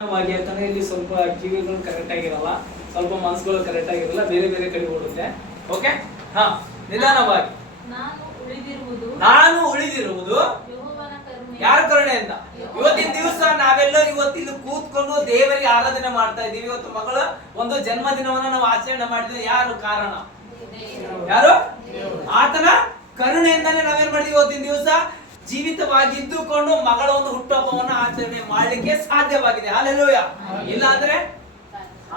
ಯಾಕಂದ್ರೆ ಇಲ್ಲಿ ಸ್ವಲ್ಪ ಕಿವಿಗಳು ಕರೆಕ್ಟ್ ಆಗಿರಲ್ಲ, ಸ್ವಲ್ಪ ಮನಸ್ಸುಗಳು ಕರೆಕ್ಟ್ ಆಗಿರಲ್ಲ, ಬೇರೆ ಬೇರೆ ಕಡೆ ಓಡುತ್ತೆ. ಓಕೆ, ಹಾ, ನಿಧಾನವಾಗಿ. ನಾನು ಉಳಿದಿರುವುದು ಯಾರ ಕರುಣೆಯಿಂದ. ಇವತ್ತಿನ ದಿವಸ ನಾವೆಲ್ಲ ಇವತ್ತಿಲ್ಲಿ ಕೂತ್ಕೊಂಡು ದೇವರಿಗೆ ಆರಾಧನೆ ಮಾಡ್ತಾ ಇದ್ದೀವಿ. ಇವತ್ತು ಮಗಳ ಒಂದು ಜನ್ಮದಿನವನ್ನ ನಾವು ಆಚರಣೆ ಮಾಡಿದ್ವಿ. ಯಾರು ಕಾರಣ? ಯಾರು? ಆತನ ಕರುಣೆಯಿಂದಾನೇ ನಾವೇನ್ ಮಾಡಿದ್ವಿ. ಇವತ್ತಿನ ದಿವಸ ಜೀವಿತವಾಗಿದ್ದುಕೊಂಡು ಮಗಳ ಒಂದು ಹುಟ್ಟುಹಬ್ಬವನ್ನ ಆಚರಣೆ ಮಾಡಲಿಕ್ಕೆ ಸಾಧ್ಯವಾಗಿದೆ. ಹಲ್ಲೆಲೂಯಾ. ಇಲ್ಲ ಅಂದ್ರೆ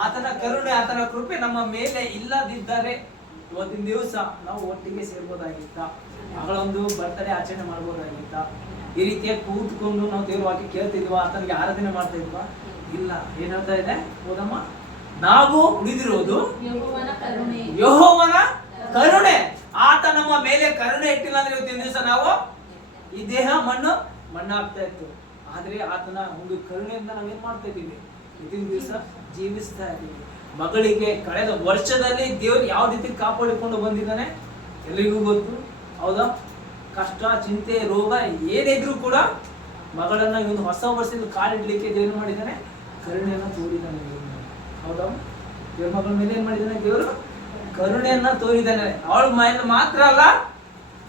ಆತನ ಕರುಣೆ, ಆತನ ಕೃಪೆ ನಮ್ಮ ಮೇಲೆ ಇಲ್ಲದಿದ್ದರೆ ಇವತ್ತಿನ ದಿವಸ ನಾವು ಒಟ್ಟಿಗೆ ಸೇರ್ಬೋದಾಗಿತ್ತ, ಮಗಳ ಒಂದು ಬರ್ತಡೇ ಆಚರಣೆ ಮಾಡ್ಬೋದಾಗಿತ್ತ. ಈ ರೀತಿಯಾಗಿ ಕೂತ್ಕೊಂಡು ನಾವು ದೇವ್ರ ವಾಕ್ಯ ಕೇಳ್ತಿದ್ವಾ, ಆತನಿಗೆ ಆರಾಧನೆ ಮಾಡ್ತಾ ಇದ್ವಾ? ಇಲ್ಲ. ಏನ್ ಹೇಳ್ತಾ ಇದೆ ಓದಮ್ಮ? ನಾವು ಉಳಿದಿರುವುದು ಯೆಹೋವನ ಕರುಣೆ. ಆತ ನಮ್ಮ ಮೇಲೆ ಕರುಣೆ ಇಟ್ಟಿಲ್ಲ ಅಂದ್ರೆ ಇವತ್ತಿನ ದಿವಸ ನಾವು ಈ ದೇಹ ಮಣ್ಣಾಗ್ತಾ ಇತ್ತು. ಆದ್ರೆ ಆತನ ಒಂದು ಕರುಣೆಯಿಂದ ನಾವೇನ್ ಮಾಡ್ತಾ ಇದ್ದೀವಿ, ಇವತ್ತಿನ ದಿವಸ ಜೀವಿಸ್ತಾ ಇದ್ದೀವಿ. ಮಗಳಿಗೆ ಕಳೆದ ವರ್ಷದಲ್ಲಿ ದೇವರು ಯಾವ ರೀತಿ ಕಾಪಾಡಿಕೊಂಡು ಬಂದಿದ್ದಾನೆ ಎಲ್ರಿಗೂ ಗೊತ್ತು, ಹೌದಾ? ಕಷ್ಟ, ಚಿಂತೆ, ರೋಗ ಏನಿದ್ರು ಕೂಡ ಮಗಳನ್ನ ಒಂದು ಹೊಸ ವರ್ಷದ ಕಾಲಿಡ್ಲಿಕ್ಕೆ ದೇವರು ಮಾಡಿದ್ದಾನೆ, ಕರುಣೆಯನ್ನ ತೋರಿದ್ದಾನೆ. ಹೌದಾ? ದೇವ್ರ ಮಗಳ ಮೇಲೆ ಏನ್ ಮಾಡಿದ್ದಾನೆ ದೇವರು? ಕರುಣೆಯನ್ನ ತೋರಿದ್ದಾನೆ. ಅವಳ ಮೇಲೆ ಮಾತ್ರ ಅಲ್ಲ,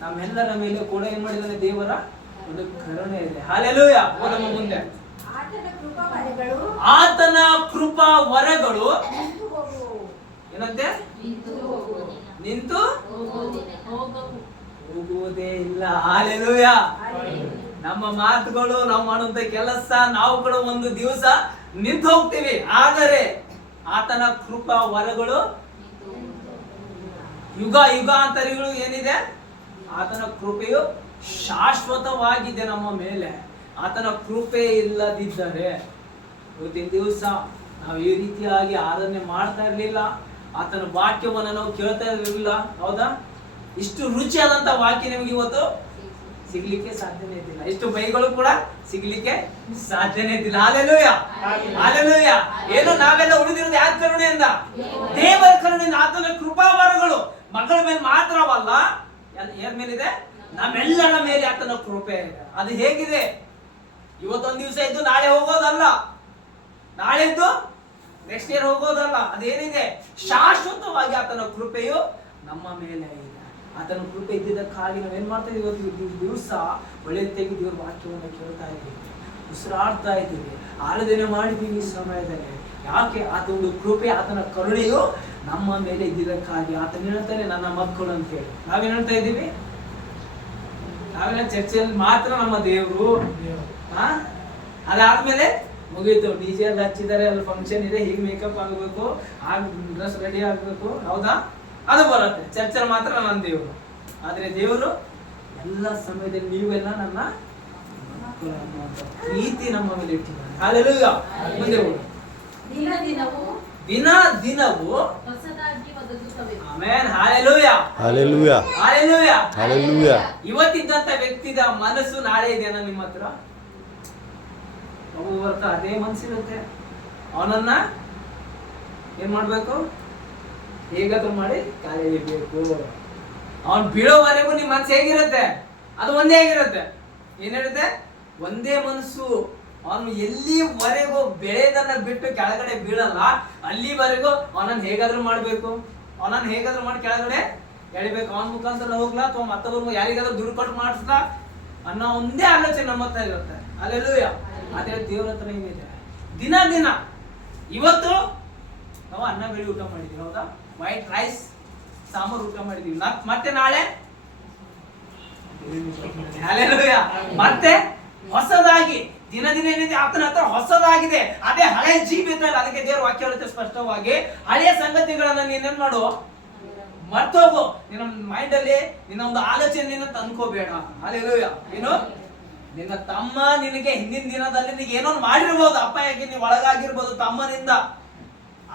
ನಮ್ಮೆಲ್ಲರ ಮೇಲೆ ಕೂಡ ಏನ್ ಮಾಡಿದ್ದಾನೆ ದೇವರ ಒಂದು ಕರುಣೆ ಇದೆ. ಹಲ್ಲೆಲೂಯಾ. ಓದಮ್ಮ ಮುಂದೆ. ಆತನ ಕೃಪಾ ವರಗಳು ಏನಂತೆ? ನಿಂತು ಹೋಗುವುದೇ ಇಲ್ಲ. ಹಲ್ಲೆಲೂಯಾ. ನಮ್ಮ ಮಾತುಗಳು, ನಾವು ಮಾಡುವಂತ ಕೆಲಸ, ನಾವು ಕೂಡ ಒಂದು ದಿವಸ ನಿಂತು ಹೋಗ್ತೀವಿ. ಆದರೆ ಆತನ ಕೃಪಾ ವರಗಳು ಯುಗ ಯುಗಾಂತರಿಗಳು ಏನಿದೆ, ಆತನ ಕೃಪೆಯು ಶಾಶ್ವತವಾಗಿದೆ ನಮ್ಮ ಮೇಲೆ. ಆತನ ಕೃಪೆ ಇಲ್ಲದಿದ್ದರೆ ಇವತ್ತಿನ ದಿವಸ ನಾವು ಈ ರೀತಿಯಾಗಿ ಆರಾಧನೆ ಮಾಡ್ತಾ ಇರ್ಲಿಲ್ಲ, ಆತನ ವಾಕ್ಯವನ್ನು ನಾವು ಕೇಳ್ತಾ ಇರಲಿಲ್ಲ. ಹೌದಾ? ಇಷ್ಟು ರುಚಿಯಾದಂತ ವಾಕ್ಯ ನಿಮಗೆ ಇವತ್ತು ಸಿಗ್ಲಿಕ್ಕೆ ಸಾಧ್ಯನೇ ಇದ್ದಿಲ್ಲ. ಇಷ್ಟು ಬೈಗಳು ಕೂಡ ಸಿಗ್ಲಿಕ್ಕೆ ಸಾಧ್ಯನೇ ಇದ್ದಿಲ್ಲ. Hallelujah, hallelujah. ಏನು ನಾವೆಲ್ಲ ಉಳಿದಿರೋದು ಯಾರ ಕರುಣೆಯಿಂದ? ದೇವರ ಕರುಣೆಯಿಂದ. ಆತನ ಕೃಪಾವರಗಳು ಮಗಳ ಮೇಲೆ ಮಾತ್ರವಲ್ಲ, ಯಾರ ಮೇಲಿದೆ? ನಮ್ಮೆಲ್ಲರ ಮೇಲೆ ಆತನ ಕೃಪೆ ಇದೆ. ಅದು ಹೇಗಿದೆ? ಇವತ್ತೊಂದು ದಿವಸ ಇದ್ದು ನಾಳೆ ಹೋಗೋದಲ್ಲ, ನಾಳೆ ಇದ್ದು ನೆಕ್ಸ್ಟ್ ಇಯರ್ ಹೋಗೋದಲ್ಲ. ಅದೇನಿದೆ? ಶಾಶ್ವತವಾಗಿ ಆತನ ಕೃಪೆಯು ನಮ್ಮ ಮೇಲೆ ಇದೆ. ಆತನ ಕೃಪೆ ಇದ್ದಿದ್ದಕ್ಕಾಗಿ ನಾವೇನ್ ಮಾಡ್ತಾ ಇದೀವಿ? ಇವತ್ತು ದಿವಸ ಒಳ್ಳೆಯದಾಗಿ ದೇವರ ವಾಕ್ಯವನ್ನು ಕೇಳ್ತಾ ಇದ್ದೀವಿ, ಉಸಿರಾಡ್ತಾ ಇದ್ದೀವಿ, ಆರಾಧನೆ ಮಾಡಿದ್ದೀವಿ. ಈ ಸಮಯದಲ್ಲಿ ಯಾಕೆ? ಆತನ ಕೃಪೆ, ಆತನ ಕರುಣೆಯು ನಮ್ಮ ಮೇಲೆ ಇದ್ದಿದ್ದಕ್ಕಾಗಿ. ಆತನ ಹೇಳ್ತಾನೆ ನನ್ನ ಮಕ್ಕಳು ಅಂತ ಹೇಳಿ. ನಾವೇನ್ ಹೇಳ್ತಾ ಇದ್ದೀವಿ? ನಾವೆಲ್ಲ ಚರ್ಚೆಯಲ್ಲಿ ಮಾತ್ರ ನಮ್ಮ ದೇವರು. ಅದಾದ್ಮೇಲೆ ಮುಗೀತು. ಡಿಜೆ ಅಲ್ಲಿ ಹಚ್ಚಿದ್ದಾರೆ, ಅಲ್ಲಿ ಫಂಕ್ಷನ್ ಇದೆ, ಹೀಗೆ ಮೇಕಪ್ ಆಗಬೇಕು, ಡ್ರೆಸ್ ರೆಡಿ ಆಗ್ಬೇಕು, ಹೌದಾ? ಅದು ಬರುತ್ತೆ. ಚರ್ಚೆಲ್ ಮಾತ್ರ ನನ್ನ ದೇವರು. ಆದ್ರೆ ದೇವರು ಎಲ್ಲ ಸಮಯದಲ್ಲಿ ನೀವೆಲ್ಲ ನನ್ನ ಮಕ್ಕಳು ಅನ್ನುವಂತ ಪ್ರೀತಿ ನಮ್ಮ ಮೇಲೆ ಇಟ್ಟಿದ್ದಾರೆ. ಹಲ್ಲೆಲೂಯಾ. ಮುಂದೆ ಹೋಗಿ. ದಿನ ದಿನವೂ amen. Hallelujah, hallelujah, hallelujah, hallelujah. ಇವತ್ತಿದ್ದಂತ ವ್ಯಕ್ತಿದ ಮನಸ್ಸು ನಾಳೆ ಇದೆಯಾ ನಿಮ್ಮ ಹತ್ರ? ಬರ್ತಾ ಅದೇ ಮನಸ್ಸಿರುತ್ತೆ. ಅವನನ್ನ ಏನ್ ಮಾಡ್ಬೇಕು? ಹೇಗಾದ್ರೂ ಮಾಡಿ ಕಾಲೇ ಇರ್ಬೇಕು. ಅವನ್ ಬೀಳೋವರೆಗೂ ನಿಮ್ ಮನಸ್ಸು ಹೇಗಿರುತ್ತೆ? ಅದು ಒಂದೇ ಆಗಿರುತ್ತೆ. ಏನಿರುತ್ತೆ? ಒಂದೇ ಮನಸ್ಸು. ಅವನು ಎಲ್ಲಿವರೆಗೂ ಬೆಳೆದನ್ನ ಬಿಟ್ಟು ಕೆಳಗಡೆ ಬೀಳಲ್ಲ, ಅಲ್ಲಿವರೆಗೂ ಅವನನ್ನ ಹೇಗಾದ್ರೂ ಮಾಡ್ಬೇಕು, ಅವನನ್ನ ಹೇಗಾದ್ರೂ ಮಾಡಿ ಕೆಳಗಡೆ ಎಳಿಬೇಕು. ಅವನ ಮುಖಾಂತರ ಹೋಗ್ಲಾ ಅಥವಾ ಮತ್ತೊಬ್ಬರು ಯಾರಿಗಾದ್ರೂ ದುಡ್ಡು ಕೊಟ್ಟು ಮಾಡಿಸ್ಲಾ ಅನ್ನೋ ಒಂದೇ ಆಲೋಚನೆ ನಮ್ಮ ಹತ್ರ ಇರುತ್ತೆ. ಹಲ್ಲೆಲೂಯಾ. ಆದ್ರೆ ದೇವ್ರ ಹತ್ರ ಏನಿದೆ? ದಿನ ದಿನ ಇವತ್ತು ನಾವು ಅನ್ನ ಬೇಳೆ ಊಟ ಮಾಡಿದೀವಿ, ಹೌದಾ? ವೈಟ್ ರೈಸ್ ಸಾಂಬಾರ್ ಊಟ ಮಾಡಿದೀವಿ. ಮತ್ತೆ ನಾಳೆ ಹಲ್ಲೆಲೂಯಾ, ಮತ್ತೆ ಹೊಸದಾಗಿ ದಿನ ದಿನ ಏನಿದೆ ಆತನ ಹತ್ರ ಹೊಸದಾಗಿದೆ. ಅದೇ ಹಳೆ ಜೀವಿತ. ಅದಕ್ಕೆ ದೇವ್ರ ವಾಕ್ಯ ಹೇಳುತ್ತೆ ಸ್ಪಷ್ಟವಾಗಿ, ಹಳೆಯ ಸಂಗತಿಗಳನ್ನ ನೀನೇನ್ ಮಾಡು, ಮರ್ತೋಗು. ನಿನ್ನ ಮೈಂಡ್ ಅಲ್ಲಿ ನಿನ್ನ ಒಂದು ಆಲೋಚನೆಯನ್ನ ತಂದ್ಕೋಬೇಡ. ಹಲ್ಲೆಲೂಯಾ. ಏನು? ನಿನ್ನ ತಮ್ಮ ನಿನಗೆ ಹಿಂದಿನ ದಿನದಲ್ಲಿ ನಿನಗೆ ಏನೋ ಮಾಡಿರ್ಬೋದು, ಅಪ್ಪಾಯಾಗಿ ನೀವು ಒಳಗಾಗಿರ್ಬೋದು ತಮ್ಮನಿಂದ.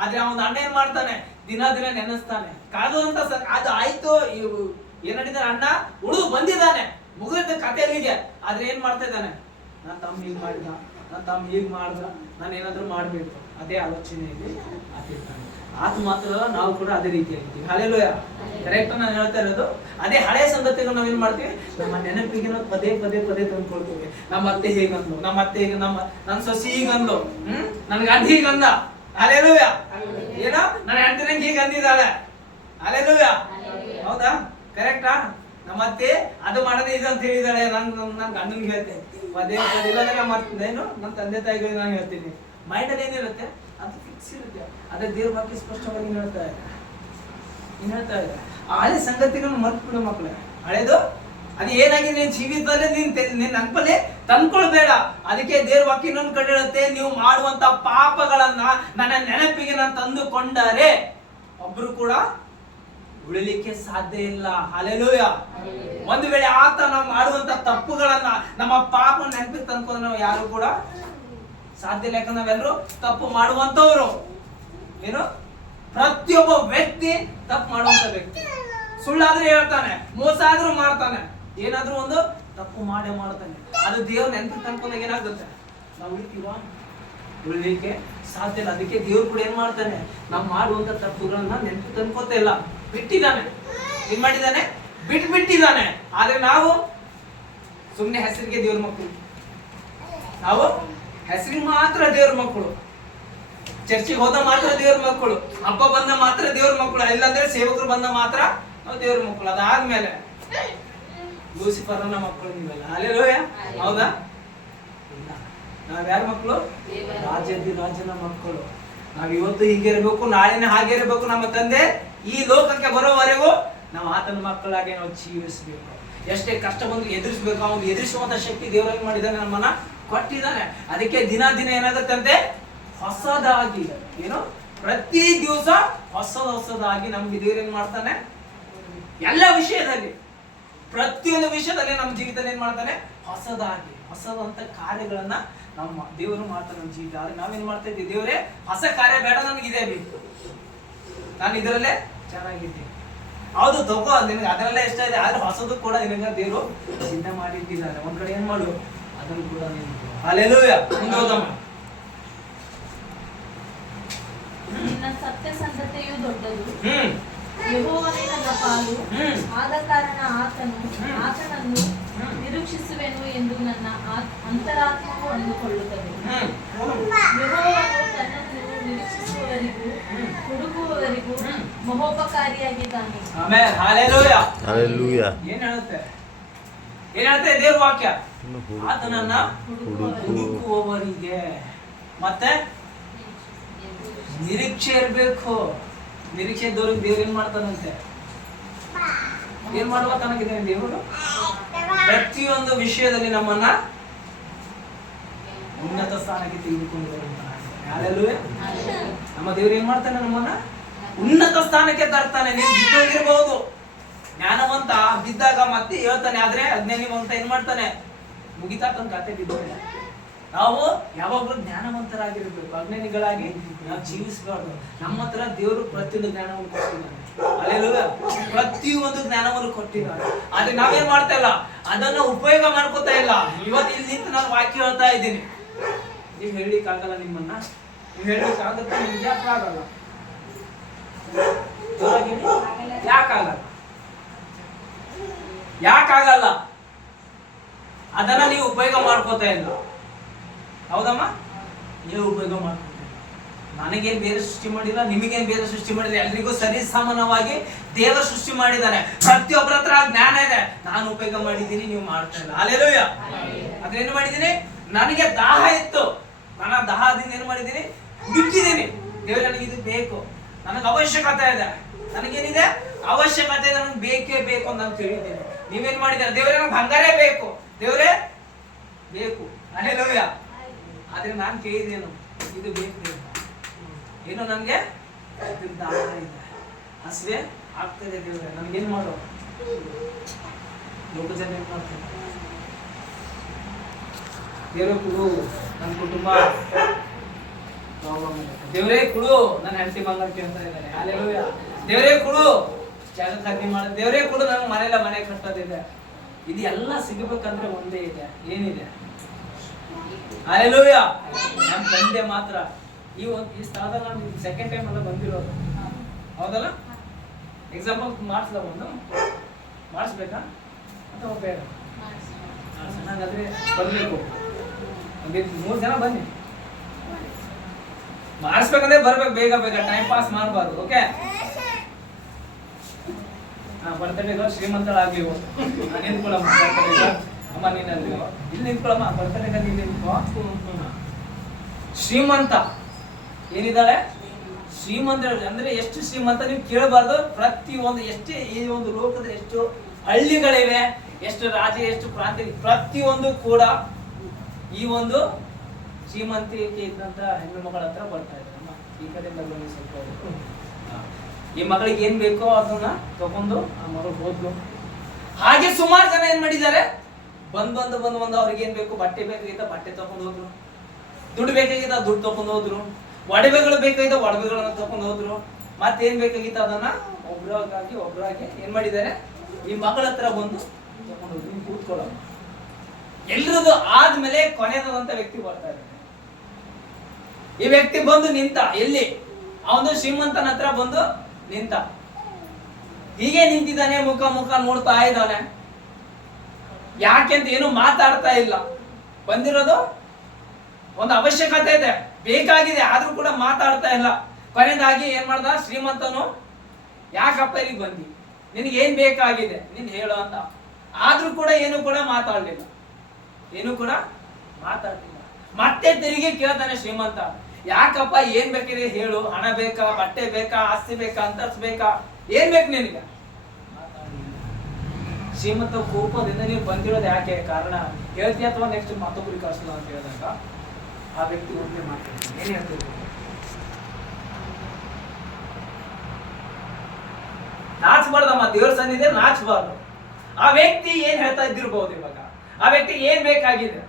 ಆದ್ರೆ ಅವನ ಅಣ್ಣ ಏನ್ ಮಾಡ್ತಾನೆ? ದಿನ ದಿನ ನೆನೆಸ್ತಾನೆ. ಕಾದು ಅಂತ ಅದು ಆಯ್ತು, ಏನ್ ನಡೀತಾನೆ? ಅಣ್ಣ ಉಳಿದು ಬಂದಿದ್ದಾನೆ, ಮುಗಿದ ಕಥೆ ಅಲ್ಲಿಗೆ. ಆದ್ರೆ ಏನ್ ಮಾಡ್ತಾ ಇದ್ದಾನೆ? ನನ್ನ ತಮ್ಮ ಹಿಂಗ್ ಮಾಡಿದ, ನನ್ನ ತಮ್ಮ ಹೀಗೆ ಮಾಡಿದ್ರ ನಾನು ಏನಾದರೂ ಮಾಡಬೇಕು, ಅದೇ ಆಲೋಚನೆಯಲ್ಲಿ ಆಗಿರ್ತಾನೆ. ಆತ ಮಾತ್ರ ಅಲ್ಲ, ನಾವು ಕೂಡ ಅದೇ ರೀತಿಯಾಗಿರ್ತೀವಿ. ಹಲ್ಲೆಲೂಯಾ. ಕರೆಕ್ಟ್ ನಾನು ಹೇಳ್ತಾ ಇರೋದು. ಅದೇ ಹಳೆ ಸಂಗತಿಗಳು ನಾವೇನ್ ಮಾಡ್ತೀವಿ, ನಮ್ಮ ನೆನಪಿಗೆ ನಾವು ಪದೇ ಪದೇ ಪದೇ ತಂದ್ಕೊಳ್ತೀವಿ. ನಮ್ಮ ಅತ್ತೆ ಹೇಗಂದ್ಲು, ನಮ್ಮ ಅತ್ತೆ ಹೇಗೆ, ನನ್ನ ಸೊಸಿ ಹೀಗಂದ್ಲು, ನನ್ ಗಂಡ ಹೀಗಂದ. ಹಲ್ಲೆಲೂಯಾ. ಏನೋ ನನ್ನ ಹೆಂಡತಿ ನಂಗೆ ಹೀಗೆ ಅಂದಿದ್ದಾಳೆ. ಹಲ್ಲೆಲೂಯಾ. ಹೌದಾ? ಕರೆಕ್ಟಾ? ನಮ್ಮ ಅತ್ತೆ ಅದು ಮಾಡದೆ ಇದು ಅಂತ ಹೇಳಿದಾಳೆ. ನನ್ನ ಗಂಡನ್ಗೆ ಹೇಳ್ತೇನೆ ಪದೇ ಪದೇ, ಇಲ್ಲಾಂದ್ರೆ ಏನು ನನ್ನ ತಂದೆ ತಾಯಿಗಳಿಗೆ ನಾನು ಹೇಳ್ತೀನಿ. ಮೈಂಡಲ್ಲಿ ಏನಿರುತ್ತೆ ಅದು ಫಿಕ್ಸ್ ಇರುತ್ತೆ. ಅದೇ ದೇವ್ರ ಬಗ್ಗೆ ಸ್ಪಷ್ಟವಾಗಿ ಹೇಳ್ತಾ ಇದೆ. ಆ ಹಳೆ ಸಂಗತಿಗಳನ್ನ ಮರ್ತ್ಬಿಡು ಮಕ್ಕಳೇ. ಹಳೇದು ಅದು ಏನಾಗಿ ನಿನ್ ಜೀವಿತದಲ್ಲಿ ನಿನ್ ನೆನಪಲ್ಲಿ ತಂದ್ಕೊಳ್ಬೇಡ. ಅದಕ್ಕೆ ದೇವ್ರ ವಾಕ್ಯ ಇನ್ನೊಂದು ಕಡೆ ಹೇಳುತ್ತೆ, ನೀವು ಮಾಡುವಂತ ಪಾಪಗಳನ್ನ ನನ್ನ ನೆನಪಿಗೆ ನಾನು ತಂದುಕೊಂಡರೆ ಒಬ್ರು ಕೂಡ ಉಳಿಲಿಕ್ಕೆ ಸಾಧ್ಯ ಇಲ್ಲ. ಹಲ್ಲೆಲೂಯಾ. ಒಂದು ವೇಳೆ ಆತ ನಾವು ಮಾಡುವಂತ ತಪ್ಪುಗಳನ್ನ, ನಮ್ಮ ಪಾಪ ನೆನಪಿಗೆ ತಂದ್ಕೊಂಡ್ರೆ ನಾವು ಯಾರು ಕೂಡ ಸಾಧ್ಯ ಇಲ್ಲ. ಯಾಕಂದ್ರೆ ನಾವೆಲ್ಲರೂ ತಪ್ಪು ಮಾಡುವಂತವ್ರು. ಏನು, ಪ್ರತಿಯೊಬ್ಬ ವ್ಯಕ್ತಿ ತಪ್ಪು ಮಾಡುವಂತ ವ್ಯಕ್ತಿ. ಸುಳ್ಳಾದ್ರೂ ಹೇಳ್ತಾನೆ, ಮೋಸ ಆದ್ರೂ ಮಾಡ್ತಾನೆ, ಏನಾದ್ರೂ ಒಂದು ತಪ್ಪು ಮಾಡ್ತಾನೆ. ಅದು ದೇವ್ರ ನೆನಪಿಗೆ ತಂದ್ಕೊಂಡಾಗ ಏನಾಗುತ್ತೆ, ನಾವು ಉಳಿತೀವ? ಉಳಿಲಿಕ್ಕೆ ಸಾಧ್ಯ ಇಲ್ಲ. ಅದಕ್ಕೆ ದೇವ್ರು ಕೂಡ ಏನ್ ಮಾಡ್ತಾನೆ, ನಾವು ಮಾಡುವಂತ ತಪ್ಪುಗಳನ್ನ ನೆನಪಿಗೆ ತಂದ್ಕೋತಾ ಇಲ್ಲ, ಬಿಟ್ಟಿದ್ದಾನೆ. ಏನ್ ಮಾಡಿದ್ದಾನೆ, ಬಿಟ್ಟಿದ್ದಾನೆ. ಆದ್ರೆ ನಾವು ಸುಮ್ನೆ ಹೆಸರಿಗೆ ದೇವ್ರ ಮಕ್ಕಳು, ನಾವು ಹೆಸರಿಗೆ ಮಾತ್ರ ದೇವ್ರ ಮಕ್ಕಳು, ಚರ್ಚಿಗೆ ಹೋದ ಮಾತ್ರ ದೇವ್ರ ಮಕ್ಕಳು, ಹಬ್ಬ ಬಂದ ಮಾತ್ರ ದೇವ್ರ ಮಕ್ಕಳು, ಇಲ್ಲಾಂದ್ರೆ ಸೇವಕರು ಬಂದ ಮಾತ್ರ ನಾವು ದೇವ್ರ ಮಕ್ಕಳು. ಅದಾದ್ಮೇಲೆ ಲೂಸಿಫರ್ನ ಮಕ್ಕಳು ನೀವೆಲ್ಲ. ಹಲ್ಲೆಲೂಯಾ. ಹೌದಾ? ಇಲ್ಲ, ನಾವ್ ಯಾರ ಮಕ್ಕಳು? ರಾಜನ ಮಕ್ಕಳು. ನಾವ್ ಇವತ್ತು ಹೀಗೆ ಇರಬೇಕು, ನಾಳೆನೇ ಹಾಗೆ ಇರಬೇಕು. ನಮ್ಮ ತಂದೆ ಈ ಲೋಕಕ್ಕೆ ಬರೋವರೆಗೂ ನಾವು ಆತನ ಮಕ್ಕಳಾಗಿ ನಾವು ಜೀವಿಸಬೇಕು. ಎಷ್ಟೇ ಕಷ್ಟ ಬಂದು ಎದುರಿಸಬೇಕು. ಅವನು ಎದುರಿಸುವಂತ ಶಕ್ತಿ ದೇವರಾಗಿ ಮಾಡಿದ್ದಾನೆ, ನಮ್ಮನ್ನ ಕೊಟ್ಟಿದ್ದಾನೆ. ಅದಕ್ಕೆ ದಿನ ಏನಾಗುತ್ತಂತೆ, ಹೊಸದಾಗಿ, ಏನು, ಪ್ರತಿ ದಿವಸ ಹೊಸದಾಗಿ ನಮ್ಗೆ ದೇವ್ರು ಏನ್ ಮಾಡ್ತಾನೆ, ಎಲ್ಲ ವಿಷಯದಲ್ಲಿ, ಪ್ರತಿಯೊಂದು ವಿಷಯದಲ್ಲಿ ನಮ್ಮ ಜೀವಿತದಲ್ಲಿ ಏನ್ ಮಾಡ್ತಾನೆ, ಹೊಸದಂತ ಕಾರ್ಯಗಳನ್ನ ನಮ್ಮ ದೇವರು ಮಾಡ್ತಾನೆ ನಮ್ಮ ಜೀವಿತ. ಆದ್ರೆ ನಾವೇನ್ ಮಾಡ್ತಾ ಇದ್ದೀವಿ, ದೇವರೇ ಹೊಸ ಕಾರ್ಯ ಬೇಡ, ನಮ್ಗೆ ಇದೇ ಬೇಕು, ನಾನು ಇದರಲ್ಲೇ ಚೆನ್ನಾಗಿದ್ದೀನಿ. ಹೌದು, ತಗೋ, ನಿನಗೆ ಅದರಲ್ಲೇ ಇಷ್ಟ ಇದೆ, ಆದ್ರೆ ಹೊಸದು ಕೂಡ ನಿನಗೆ ದೇವರು ಸಿದ್ಧ ಮಾಡಿಟ್ಟಿದ್ದಾರೆ. ಒಂದ್ ಕಡೆ ಏನ್ ಮಾಡು, ಅದನ್ನು ಕೂಡ ನೀನು. ಹಲ್ಲೆಲೂಯಾ. ಮುಂದೆ ಹೋದಮ್ಮ. ನಿನ್ನ ಸತ್ಯಸಂಧತೆಯು ದೊಡ್ಡದು, ಯೆಹೋವನೇ ನನ್ನ ಪಾಲು, ಆದ ಕಾರಣ ಆತನನ್ನು ನಿರೀಕ್ಷಿಸುವೆನು ಎಂದು ನನ್ನ ಅಂತರಾತ್ಮವು ಅಂದುಕೊಳ್ಳುತ್ತದೆ. ಯೆಹೋವನು ತನ್ನನ್ನು ನಿರೀಕ್ಷಿಸುವವರಿಗೂ ಹುಡುಕುವವರಿಗೂ ಮಹೋಪಕಾರಿಯಾಗಿದ್ದಾನೆ. ಆಮೆನ್. ಹಲ್ಲೆಲೂಯಾ. ಹಲ್ಲೆಲೂಯಾ. ಏನ್ ಹೇಳುತ್ತೆ ದೇವ್ರ ವಾಕ್ಯ? ಆತನನ್ನ ಹುಡುಕುವವರಿಗೆ. ಮತ್ತೆ ನಿರೀಕ್ಷೆ ಇರ್ಬೇಕು. ನಿರೀಕ್ಷೆ ಇದ್ದವ್ರಿಗೆ ದೇವ್ರು ಏನ್ ಮಾಡ್ತಾನಂತೆ, ಏನ್ ಮಾಡ್ಬೇಕನ್ನಾಗಿದ್ದಾನೆ ದೇವರು? ಪ್ರತಿಯೊಂದು ವಿಷಯದಲ್ಲಿ ನಮ್ಮನ್ನ ಉನ್ನತ ಸ್ಥಾನಕ್ಕೆ ತೆಗೆದುಕೊಂಡು ಬರುತ್ತಾನೆ. ಹಲ್ಲೆಲೂಯಾ. ನಮ್ಮ ದೇವ್ರು ಏನ್ ಮಾಡ್ತಾನೆ, ನಮ್ಮನ್ನ ಉನ್ನತ ಸ್ಥಾನಕ್ಕೆ ತರ್ತಾನೆ. ನೀವು ಬಿದ್ದೋಗಿರ್ಬಹುದು, ಜ್ಞಾನವಂತ ಬಿದ್ದಾಗ ಮತ್ತೆ ಹೇಳ್ತಾನೆ, ಆದ್ರೆ ಅಜ್ಞಾನಿವಂತ ಏನ್ ಮಾಡ್ತಾನೆ, ಮುಗಿತಾ ತನ್ನ ಕತೆ ಬಿದ್ದೋಗ. ನಾವು ಯಾವಾಗ್ಲೂ ಜ್ಞಾನವಂತರಾಗಿರ್ಬೇಕು, ಅಜ್ಞಾನಿಗಳಾಗಿ ನಾವು ಜೀವಿಸಬಾರ್ದು. ನಮ್ಮ ಹತ್ರ ದೇವರು ಪ್ರತಿಯೊಂದು ಜ್ಞಾನವನ್ನು ಕೊಟ್ಟಿದ್ದಾನೆ. ಹಲ್ಲೆಲೂಯಾ. ಪ್ರತಿಯೊಂದು ಜ್ಞಾನವನ್ನು ಕೊಟ್ಟಿದ್ದಾನೆ. ಆದ್ರೆ ನಾವೇನ್ ಮಾಡ್ತಾ ಇಲ್ಲ, ಅದನ್ನ ಉಪಯೋಗ ಮಾಡ್ಕೋತಾ ಇಲ್ಲ. ಇವತ್ತು ಇಲ್ಲಿ ನಿಂತು ನಾನು ವಾಕ್ಯ ಹೇಳ್ತಾ ಇದ್ದೀನಿ, ನೀವ್ ಹೇಳಿಕ್ಕಾಗಲ್ಲ. ನಿಮ್ಮನ್ನ ನೀವ್ ಹೇಳಿಕ್ಕಾಗತ್ತೆ, ನಿಮ್ಗೆ ಯಾಕಾಗಲ್ಲ? ಯಾಕಾಗಲ್ಲ? ಅದನ್ನ ನೀವು ಉಪಯೋಗ ಮಾಡ್ಕೋತಾ ಇಲ್ಲ. ಹೌದಮ್ಮ? ನೀವು ಉಪಯೋಗ ಮಾಡ್ಕೊತೀರಿ. ನನಗೇನ್ ಬೇರೆ ಸೃಷ್ಟಿ ಮಾಡಿಲ್ಲ, ನಿಮಗೇನ್ ಬೇರೆ ಸೃಷ್ಟಿ ಮಾಡಿಲ್ಲ. ಎಲ್ರಿಗೂ ಸರಿ ಸಮಾನವಾಗಿ ದೇವ ಸೃಷ್ಟಿ ಮಾಡಿದ್ದಾನೆ. ಪ್ರತಿಯೊಬ್ಬರ ಹತ್ರ ಜ್ಞಾನ ಇದೆ. ನಾನು ಉಪಯೋಗ ಮಾಡಿದ್ದೀನಿ, ನೀವು ಮಾಡ್ತಾ ಇಲ್ಲ. ಹಲ್ಲೆಲೂಯಾ. ಅದೇನು ಮಾಡಿದ್ದೀನಿ, ನನಗೆ ದಾಹ ಇತ್ತು, ನಾನು ದಾಹದಿಂದ ಏನ್ ಮಾಡಿದ್ದೀನಿ, ಬಿಟ್ಟಿದ್ದೀನಿ. ದೇವ್ರ ನನಗೆ ಇದು ಬೇಕು, ನನಗೆ ಅವಶ್ಯಕತೆ ಇದೆ, ನನಗೇನಿದೆ ಅವಶ್ಯಕತೆ ಇದೆ, ನನಗೆ ಬೇಕೇ ಬೇಕು ಅಂತ ನಾನು ತಿಳಿದ್ದೀನಿ. ನೀವೇನ್ ಮಾಡಿದ್ದಾರೆ, ದೇವರೇ ನನಗೆ ಬಂಗಾರೇ ಬೇಕು, ದೇವರೇ ಬೇಕು. ಹಲ್ಲೆಲೂಯಾ. ಆದ್ರೆ ನಾನು ಕೇಳಿದ್ದೇನು, ಇದು ಬೇಕು, ಏನು ನನಗೆ ದಾಹ ಇದೆ, ಹಸಿವೆ ಆಗ್ತದೆ. ದೇವರೇ ನನಗೇನ್ ಮಾಡೋ? ಲೋಕ ಜನ ಏನ್ ಮಾಡ್ತಾರೆ, ದೇವರೇ ಕೊಡು ನನ್ನ ಕುಟುಂಬ, ದೇವರೇ ಕೊಡು ನನ್ನ ಹೆಂಡತಿ ಮಗಕ್ಕೆ ಅಂತ ಇದ್ದಾರೆ. ಹಲ್ಲೆಲೂಯಾ. ದೇವರೇ ಕೊಡು ಜಾಗ ಖರೀದಿ ಮಾಡ, ದೇವರೇ ಕೊಡು ನನ್ನ ಮನೆ ಕಟ್ಟೋದಿದೆ. ಇದು ಎಲ್ಲ ಸಿಗಬೇಕಂದ್ರೆ ಒಂದೇ ಇದೆ, ಏನಿದೆ? ಹಲ್ಲೆಲೂಯಾ. ನಮ್ಮ ತಂದೆ ಮಾತ್ರ ಈ ಸ್ಥಳದಲ್ಲಿ ನಾನು ಸೆಕೆಂಡ್ ಟೈಮ್ ಅಲ್ಲ ಬಂದಿರೋದು, ಹೌದಲ್ಲ? ಎಕ್ಸಾಂಪಲ್ ಮಾಡಿಸ್ದ ಒಂದು ಮಾಡಿಸ್ಬೇಕಾ ಅಥವಾ ಬೇಡ? ಹಾಗಾದ್ರೆ ಬರ್ಬೇಕು, ಒಂದು 3 ಜನ ಬನ್ನಿ. ಮಾಡಿಸ್ಬೇಕಂದ್ರೆ ಬರ್ಬೇಕು, ಬೇಗ ಬೇಗ, ಟೈಮ್ ಪಾಸ್ ಮಾಡಬಾರ್ದು. ಓಕೆ, ಬರ್ತಡೇ ಶ್ರೀಮಂತಳಾಗ್ಲಿ ನಿಂತ್ಕೊಳ್ಳಮ್ಮ. ಅಮ್ಮ ನೀನ್ ಇಲ್ಲಿ ನಿಂತ್ಕೊಳ್ಳಮ್ಮ, ಬರ್ತಡೇ ನೀನ್ ನಿಂತ್ಕೋ. ಶ್ರೀಮಂತ ಏನಿದ್ದಾಳೆ? ಶ್ರೀಮಂತ ಅಂದ್ರೆ ಎಷ್ಟು ಶ್ರೀಮಂತ ನೀವು ಕೇಳಬಾರ್ದು. ಪ್ರತಿಯೊಂದು ಎಷ್ಟೇ ಈ ಒಂದು ಲೋಕದ ಎಷ್ಟು ಹಳ್ಳಿಗಳಿವೆ, ಎಷ್ಟು ರಾಜ್ಯ, ಎಷ್ಟು ಪ್ರಾಂತ್ಯ, ಪ್ರತಿಯೊಂದು ಕೂಡ ಈ ಒಂದು ಶ್ರೀಮಂತಿಕೆ ಇದ್ದಂತ ಹೆಣ್ಣು ಮಗಳ ಹತ್ರ ಬರ್ತಾ ಇದ್ದಾರೆ. ಈ ಕಡೆಯಿಂದ ಬನ್ನಿ ಸ್ವಲ್ಪ. ಈ ಮಗಳಿಗೆ ಏನ್ ಬೇಕೋ ಅದನ್ನ ತಗೊಂಡು ಆ ಮಗಳು ಹೋದ್ಲು. ಹಾಗೆ ಸುಮಾರು ಜನ ಏನ್ ಮಾಡಿದ್ದಾರೆ, ಬಂದು ಅವ್ರಿಗೆ ಏನ್ ಬೇಕು, ಬಟ್ಟೆ ಬೇಕಾಗಿತ್ತ ಬಟ್ಟೆ ತಗೊಂಡು ಹೋದ್ರು, ದುಡ್ಡು ಬೇಕಾಗಿತ್ತ ದುಡ್ಡು ತಗೊಂಡು ಹೋದ್ರು, ಒಡವೆಗಳು ಬೇಕಾಗಿತ್ತ ಒಡವೆಗಳನ್ನ ತಗೊಂಡು ಹೋದ್ರು. ಮತ್ತೇನ್ ಬೇಕಾಗಿತ್ತ ಅದನ್ನ ಒಬ್ರಾಗಿ ಏನ್ ಮಾಡಿದ್ದಾರೆ, ಈ ಮಗಳ ಹತ್ರ ಬಂದು ತಗೊಂಡು ಹೋದ್ರು. ನೀವು ಕೂತ್ಕೊಳ್ಳೋ. ಎಲ್ರದ್ದು ಆದ್ಮೇಲೆ ಕೊನೆಯದಂತ ವ್ಯಕ್ತಿ ಬರ್ತಾ ಇದ್ದಾರೆ. ಈ ವ್ಯಕ್ತಿ ಬಂದು ನಿಂತ ಎಲ್ಲಿ? ಅವನು ಶ್ರೀಮಂತನ ಹತ್ರ ಬಂದು ನಿಂತ. ಹೀಗೆ ನಿಂತಿದ್ದಾನೆ, ಮುಖ ನೋಡ್ತಾ ಇದ್ದಾನೆ. ಯಾಕೆಂತ ಏನು ಮಾತಾಡ್ತಾ ಇಲ್ಲ. ಬಂದಿರೋದು ಒಂದು ಅವಶ್ಯಕತೆ ಇದೆ, ಬೇಕಾಗಿದೆ, ಆದ್ರೂ ಕೂಡ ಮಾತಾಡ್ತಾ ಇಲ್ಲ. ಕೊನೆಯದಾಗಿ ಏನ್ ಮಾಡ್ದ ಶ್ರೀಮಂತನು, ಯಾಕಪ್ಪ ಇಲ್ಲಿಗೆ ಬಂದಿ, ನಿನಗೆ ಏನ್ ಬೇಕಾಗಿದೆ ನೀನ್ ಹೇಳು ಅಂತ. ಆದ್ರೂ ಕೂಡ ಏನು ಕೂಡ ಮಾತಾಡ್ಲಿಲ್ಲ, ಏನು ಕೂಡ ಮಾತಾಡ್ಲಿಲ್ಲ. ಮತ್ತೆ ತಿರುಗಿ ಕೇಳ್ತಾನೆ ಶ್ರೀಮಂತ, ಯಾಕಪ್ಪ ಏನ್ ಬೇಕಿದೆ ಹೇಳು, ಹಣ ಬೇಕಾ, ಬಟ್ಟೆ ಬೇಕಾ, ಆಸ್ತಿ ಬೇಕಾ, ಅಂತಸ್ತು ಬೇಕಾ, ಏನ್ ಬೇಕು ನಿನಗೆ? ಶ್ರೀಮಂತ ಕೋಪದಿಂದ ನೀವು ಬಂದಿರೋದು ಯಾಕೆ, ಕಾರಣ ಹೇಳ್ತೀಯ ಅಥವಾ ನೆಕ್ಸ್ಟ್ ಮತ್ತೊಬ್ಬರಿಗೆ ಕಳಿಸಲ್ಲ ಅಂತ ಹೇಳಿದಾಗ ಆ ವ್ಯಕ್ತಿ ಒಬ್ಬನೇ ಮಾತಾಡ್ತೀನಿ. ಏನ್ ಹೇಳ್ತೀವಿ? ನಾಚಬಾರ್ದಮ್ಮ, ದೇವ್ರ ಸನ್ನಿಧಿ ನಾಚಬಾರ್ದು. ಆ ವ್ಯಕ್ತಿ ಏನ್ ಹೇಳ್ತಾ ಇದ್ದಿರ್ಬಹುದು ಇವಾಗ, ಆ ವ್ಯಕ್ತಿ ಏನ್ ಬೇಕಾಗಿದೆ,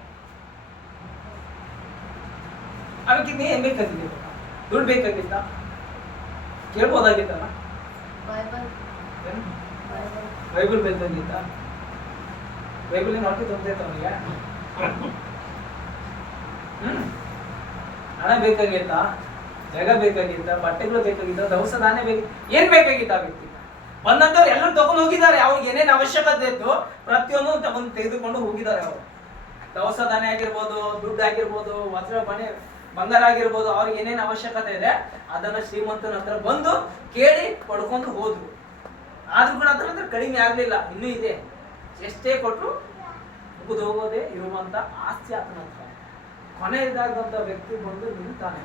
ಅದಕ್ಕೆ ಏನ್ ಬೇಕಾಗಿದೆ? ದುಡ್ಡು ಬೇಕಾಗಿತ್ತ, ಕೇಳ್ಬೋದಾಗಿತ್ತಲ್ಲ? ಬೈಬಲ್ ಬೇಕಾಗಿತ್ತ? ಬೈಬಲ್ ಹೊಟ್ಟೆ ತೊಂದೈತ ಅವನಿಗೆ? ಹಣ ಬೇಕಾಗಿತ್ತ, ಜಾಗ ಬೇಕಾಗಿತ್ತ, ಬಟ್ಟೆಗಳು ಬೇಕಾಗಿತ್ತ, ದವಸ ಧಾನ್ಯ ಏನ್ ಬೇಕಾಗಿತ್ತ? ಆ ವ್ಯಕ್ತಿ ಬಂದಂತವ್ರು ಎಲ್ಲರೂ ತಗೊಂಡು ಹೋಗಿದ್ದಾರೆ. ಅವ್ರಿಗೆ ಏನೇನು ಅವಶ್ಯಕತೆ ಇತ್ತು ಪ್ರತಿಯೊಂದು ತಗೊಂಡು ತೆಗೆದುಕೊಂಡು ಹೋಗಿದ್ದಾರೆ. ಅವರು ದವಸ ಧಾನ್ಯ ಆಗಿರ್ಬೋದು, ದುಡ್ಡು ಆಗಿರ್ಬೋದು, ವಸ್ತ್ರ ಮನೆ ಬಂಗಾರ ಆಗಿರ್ಬೋದು, ಅವ್ರಿಗೆ ಏನೇನು ಅವಶ್ಯಕತೆ ಇದೆ ಅದನ್ನ ಶ್ರೀಮಂತನ ಹತ್ರ ಬಂದು ಕೇಳಿ ಪಡ್ಕೊಂಡು ಹೋದ್ರು. ಆದ್ರೂ ಕೂಡ ಹತ್ರ ಕಡಿಮೆ ಆಗ್ಲಿಲ್ಲ, ಇನ್ನೂ ಇದೆ. ಎಷ್ಟೇ ಕೊಟ್ರು ಮುಗಿದು ಹೋಗೋದೇ ಇರುವಂತ ಆಸ್ತಿ ಆತನ ಹತ್ರ. ಕೊನೆಯದಾಗಂತ ವ್ಯಕ್ತಿ ಬಂದು ನಿಲ್ತಾನೆ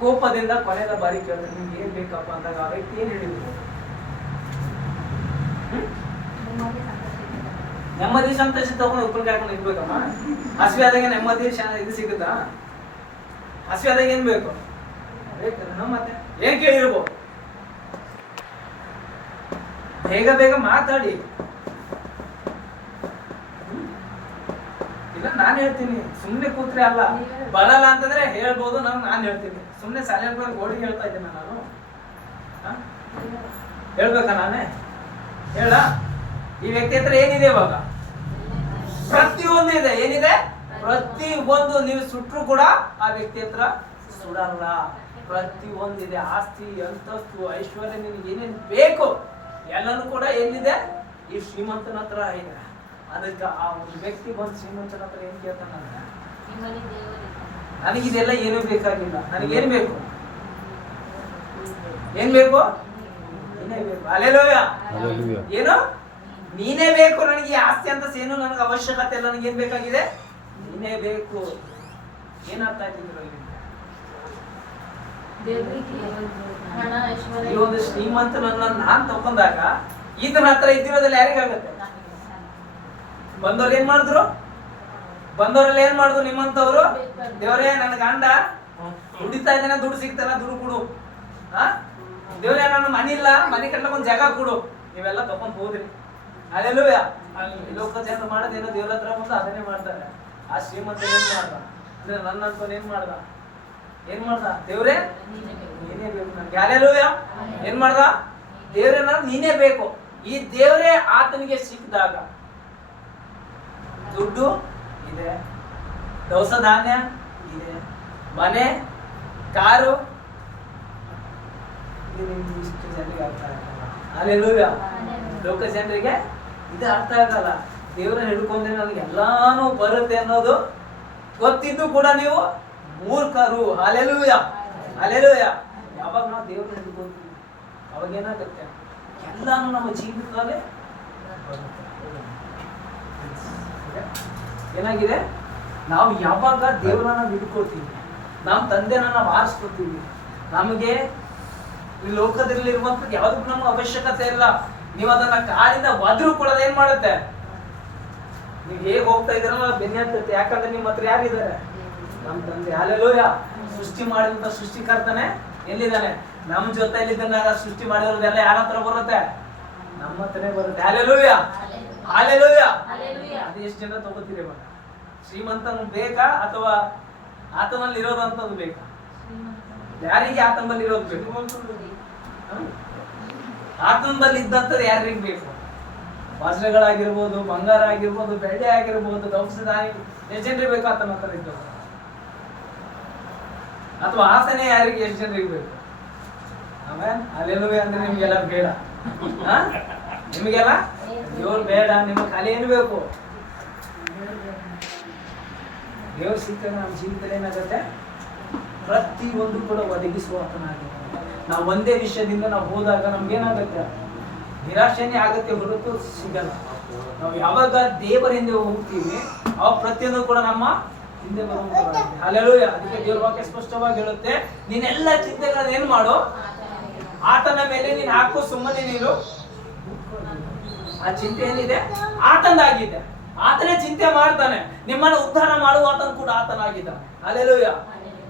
ಕೋಪದಿಂದ. ಕೊನೆಯ ಬಾರಿ ಕೇಳಿದ್ರೆ ನಿಮ್ಗೆ ಏನ್ ಬೇಕಪ್ಪ ಅಂದಾಗ ಆ ವ್ಯಕ್ತಿ ಏನ್ ಹೇಳಿದ್ರು? ನೆಮ್ಮದಿ ಸಂತೋಷ ತಗೊಂಡು ಉಪ್ಪಿನಕಾಯಿ ಹಾಕೊಂಡು ಇರ್ಬೇಕಮ್ಮ. ಹಸಿವೆ ಆದಾಗ ನೆಮ್ಮದಿ ಇದು ಸಿಗುತ್ತಾ? ಹಸಿವೆ ಆದಾಗ ಏನ್ ಬೇಕು? ಮತ್ತೆ ಏನ್ ಕೇಳಿರ್ಬೋದು? ಬೇಗ ಮಾತಾಡಿ. ಇಲ್ಲ ನಾನು ಹೇಳ್ತೀನಿ, ಸುಮ್ನೆ ಕೂತ್ರೆ ಅಲ್ಲ. ಬರಲ್ಲ ಅಂತಂದ್ರೆ ಹೇಳ್ಬೋದು, ನಾನು ಹೇಳ್ತೀನಿ. ಸುಮ್ನೆ ಸೈಲೆಂಟ್ ಆಗಿ ಗೋಡಿ ಹೇಳ್ತಾ ಇದ್ದೀನಿ ನಾನು. ಹೇಳ್ಬೇಕಾ ನಾನೇ? ಹೇಳ. ಈ ವ್ಯಕ್ತಿ ಹತ್ರ ಏನಿದೆ ಇವಾಗ? ಪ್ರತಿಯೊಂದು ಇದೆ. ಏನಿದೆ? ಪ್ರತಿಯೊಂದು. ನೀವು ಸುಟ್ರು ಕೂಡ ಆ ವ್ಯಕ್ತಿ ಹತ್ರ ಸುಡಲ್ಲ. ಪ್ರತಿಯೊಂದಿದೆ. ಆಸ್ತಿ, ಅಂತಸ್ತು, ಐಶ್ವರ್ಯ, ನಿನಗೆ ಏನೇನು ಬೇಕು ಎಲ್ಲನೂ ಕೂಡ ಎಲ್ಲಿದೆ? ಈ ಶ್ರೀಮಂತನ ಹತ್ರ ಇದೆ. ಅದಕ್ಕೆ ಆ ಒಂದು ವ್ಯಕ್ತಿ ಬಂದು ಶ್ರೀಮಂತನ ಹತ್ರ ಏನ್ ಕೇಳ್ತಾನಂದ್ರೆ, ನನಗಿದೆಲ್ಲ ಏನೂ ಬೇಕಾಗಿಲ್ಲ, ನನಗೇನ್ ಬೇಕು? ಏನ್ ಬೇಕು? ನೀನೇ ಬೇಕು. ಹಲ್ಲೆಲೂಯಾ. ಏನು? ನೀನೇ ಬೇಕು. ನನಗೆ ಆಸ್ತಿ ಅಂತ ಏನು ನನಗೆ ಅವಶ್ಯಕತೆ ಇಲ್ಲ, ನನಗೆ ಏನ್ ಬೇಕಾಗಿದೆ? ನೀನೇ ಬೇಕು. ಏನ್ ಅರ್ಥ ಆಯ್ತಿದ್ರು? ಈ ಒಂದು ಶ್ರೀಮಂತನನ್ನ ನಾನ್ ತಗೊಂಡಾಗ ಈತನ ಹತ್ರ ಇದ್ದಿರೋದ್ರಲ್ಲಿ ಯಾರಿಗಾಗತ್ತೆ? ಬಂದವ್ರು ಏನ್ ಮಾಡಿದ್ರು? ಬಂದವರೆಲ್ಲ ಏನ್ ಮಾಡಿದ್ರು? ನಿಮ್ಮಂತವ್ರು, ದೇವರೇ ನನ್ನ ಗಂಡ ದುಡಿತಾ ಇದ್ದಾನೆ, ದುಡ್ಡು ಸಿಗ್ತಾನ, ದುಡ್ಡು ಕೊಡು. ದೇವರೇ ನನ್ನ ಮನೆ ಇಲ್ಲ, ಮನೆ ಕಟ್ಲಕ್ ಒಂದ್ ಜಾಗ ಕೊಡು. ನೀವೆಲ್ಲ ತಕೊಂಡ್ ಹೋದ್ರಿ. ಹಲ್ಲೆಲೂಯಾ. ಲೋಕ ಜನರು ಮಾಡೋದೇನೋ ದೇವ್ರ ಹತ್ರ ಬಂದು ಅದನ್ನೇ ಮಾಡ್ತಾರೆ. ಆ ಶ್ರೀಮಂತ ಏನ್ ಮಾಡ್ದ ಅಂದ್ರೆ ನನ್ನ ಅನ್ಕೊಂಡು ಏನ್ ಮಾಡ್ದ? ದೇವ್ರೇ ನೀನೇ ಬೇಕು ನನ್ಗೆ. ಹಲ್ಲೆಲೂಯಾ. ಏನ್ ಮಾಡ್ದ? ದೇವ್ರೇ ನಾನು ನೀನೇ ಬೇಕು. ಈ ದೇವ್ರೇ ಆತನಿಗೆ ಸಿಕ್ಕಿದಾಗ ದುಡ್ಡು ಇದೆ, ದವಸ ಧಾನ್ಯ ಇದೆ, ಮನೆ, ಕಾರು. ಇಷ್ಟು ಜನರಿಗೆ ಅರ್ಥ ಆಗಲ್ಲ. ಅಲ್ಲೆಲ್ಲೂಯ. ಲೋಕ ಜನರಿಗೆ ಇದು ಅರ್ಥ ಆಗಲ್ಲ. ದೇವರನ್ನ ಹಿಡ್ಕೊಂಡ್ರೆ ನನಗೆ ಎಲ್ಲಾನು ಬರುತ್ತೆ ಅನ್ನೋದು ಗೊತ್ತಿದ್ದು ಕೂಡ ನೀವು ಮೂರ್ಖರು. Hallelujah, hallelujah. ಯಾವಾಗ ನಾವು ದೇವರನ್ನ ಹಿಡ್ಕೊಂತೀವಿ ಅವಾಗ ಏನಾಗುತ್ತೆ, ಎಲ್ಲಾನು ನಮ್ಮ ಜೀವಿತದಲ್ಲೇ ಏನಾಗಿದೆ, ನಾವು ಯಾವಾಗ ದೇವರನ್ನ ಹಿಡ್ಕೊಳ್ತೀವಿ, ನಮ್ಮ ತಂದೆನ ನಾವು ಆರಿಸ್ಕೊತೀವಿ, ನಮಗೆ ಈ ಲೋಕದಲ್ಲಿರುವಂಥದ್ದು ಯಾವುದಕ್ಕೂ ನಮ್ಗೆ ಅವಶ್ಯಕತೆ ಇಲ್ಲ. ನೀವು ಅದನ್ನ ಕಾಲಿಂದ ಒದ್ರು ಕೊಡೋದು ಏನ್ ಮಾಡುತ್ತೆ, ನೀವು ಹೇಗೆ ಹೋಗ್ತಾ ಇದ್ದೀರಲ್ಲ ಬೆನ್ನೆ ಹತ್ತುತ್ತೆ. ಯಾಕಂದ್ರೆ ನಿಮ್ಮ ಹತ್ರ ಯಾರಿದ್ದಾರೆ, ನಮ್ಮ ತಂದೆ. ಹಲ್ಲೆಲೂಯಾ. ಸೃಷ್ಟಿ ಮಾಡಿದಂತ ಸೃಷ್ಟಿಕರ್ತನೆ ಎಲ್ಲಿದ್ದಾನೆ, ನಮ್ಮ ಜೊತೆಯಲ್ಲಿದ್ದಾನೆ. ಸೃಷ್ಟಿ ಮಾಡಿರೋದೆಲ್ಲ ಯಾರ ಹತ್ರ ಬರುತ್ತೆ, ನಮ್ಮ ಹತ್ರನೇ ಬರುತ್ತೆ. Hallelujah, hallelujah. ಅದು ಎಷ್ಟು ಜನ ತಗೋತೀರಿ ಇವಾಗ? ಶ್ರೀಮಂತನು ಬೇಕಾ ಅಥವಾ ಆತನಲ್ಲಿ ಇರೋದಂತದ್ದು ಬೇಕಾ? ಯಾರಿಗೆ ಆತನಲ್ಲಿ ಇರೋದು ಬೇಕು? ಆತನಲ್ಲಿ ಇದ್ದಂಥದ್ದು ಯಾರಿಗೆ ಬೇಕು? ವಜ್ರಗಳಾಗಿರ್ಬೋದು, ಬಂಗಾರ ಆಗಿರ್ಬೋದು, ಬೆಳ್ಳಿ ಆಗಿರ್ಬೋದು, ದವಸದ ಎಷ್ಟು ಜನರಿಗೆ ಬೇಕು ಆತನ ಹತ್ರ ಇದ್ದವು? ಅಥವಾ ಆತನೇ ಯಾರಿಗೆ ಎಷ್ಟು ಜನರಿಗೆ ಬೇಕು? ಆಮೇಲೆ ಅಲ್ಲೆಲ್ಲೂವೆ ಅಂದ್ರೆ ನಿಮ್ಗೆಲ್ಲ ಬೇಡ, ನಿಮಗೆಲ್ಲ ದೇವ್ರು ಬೇಡ. ನಿಮ್ಗೆ ಖಾಲಿ ಏನು ಬೇಕು? ದೇವ್ರ ಸಿಕ್ಕ ನಮ್ಮ ಜೀವಿತದಲ್ಲಿ ಏನಾಗುತ್ತೆ, ಪ್ರತಿ ಒಂದು ಕೂಡ ಒದಗಿಸುವ ಆತನಾಗಿದೆ. ನಾವು ಒಂದೇ ವಿಷಯದಿಂದ ನಾವು ಹೋದಾಗ ನಮ್ಗೇನಾಗುತ್ತೆ, ನಿರಾಶೆನೇ ಆಗುತ್ತೆ ಹೊರತು ಸಿಗಲ್ಲ. ನಾವು ಯಾವಾಗ ದೇವರಿಂದ ಹೋಗ್ತೀವಿ ಅವಾಗ ಪ್ರತಿಯೊಂದು ಕೂಡ ನಮ್ಮ ಹಿಂದೆ ಬರುವಂತ. ಹಲ್ಲೆಲೂಯಾ. ಅದಕ್ಕೆ ದೇವ್ರ ವಾಕ್ಯ ಸ್ಪಷ್ಟವಾಗಿ ಹೇಳುತ್ತೆ, ನೀನೆಲ್ಲ ಚಿಂತೆಗಳನ್ನ ಏನ್ ಮಾಡು, ಆತನ ಮೇಲೆ ನೀನು ಹಾಕು, ಸುಮ್ಮನೆ ನೀನು. ಆ ಚಿಂತೆ ಏನಿದೆ ಆತನಾಗಿದೆ, ಆತನೇ ಚಿಂತೆ ಮಾಡ್ತಾನೆ. ನಿಮ್ಮನ್ನು ಉದ್ಧಾರ ಮಾಡುವ ಆತನ ಕೂಡ ಆತನಾಗಿದ್ದಾನೆ. ಹಲ್ಲೆಲೂಯಾ.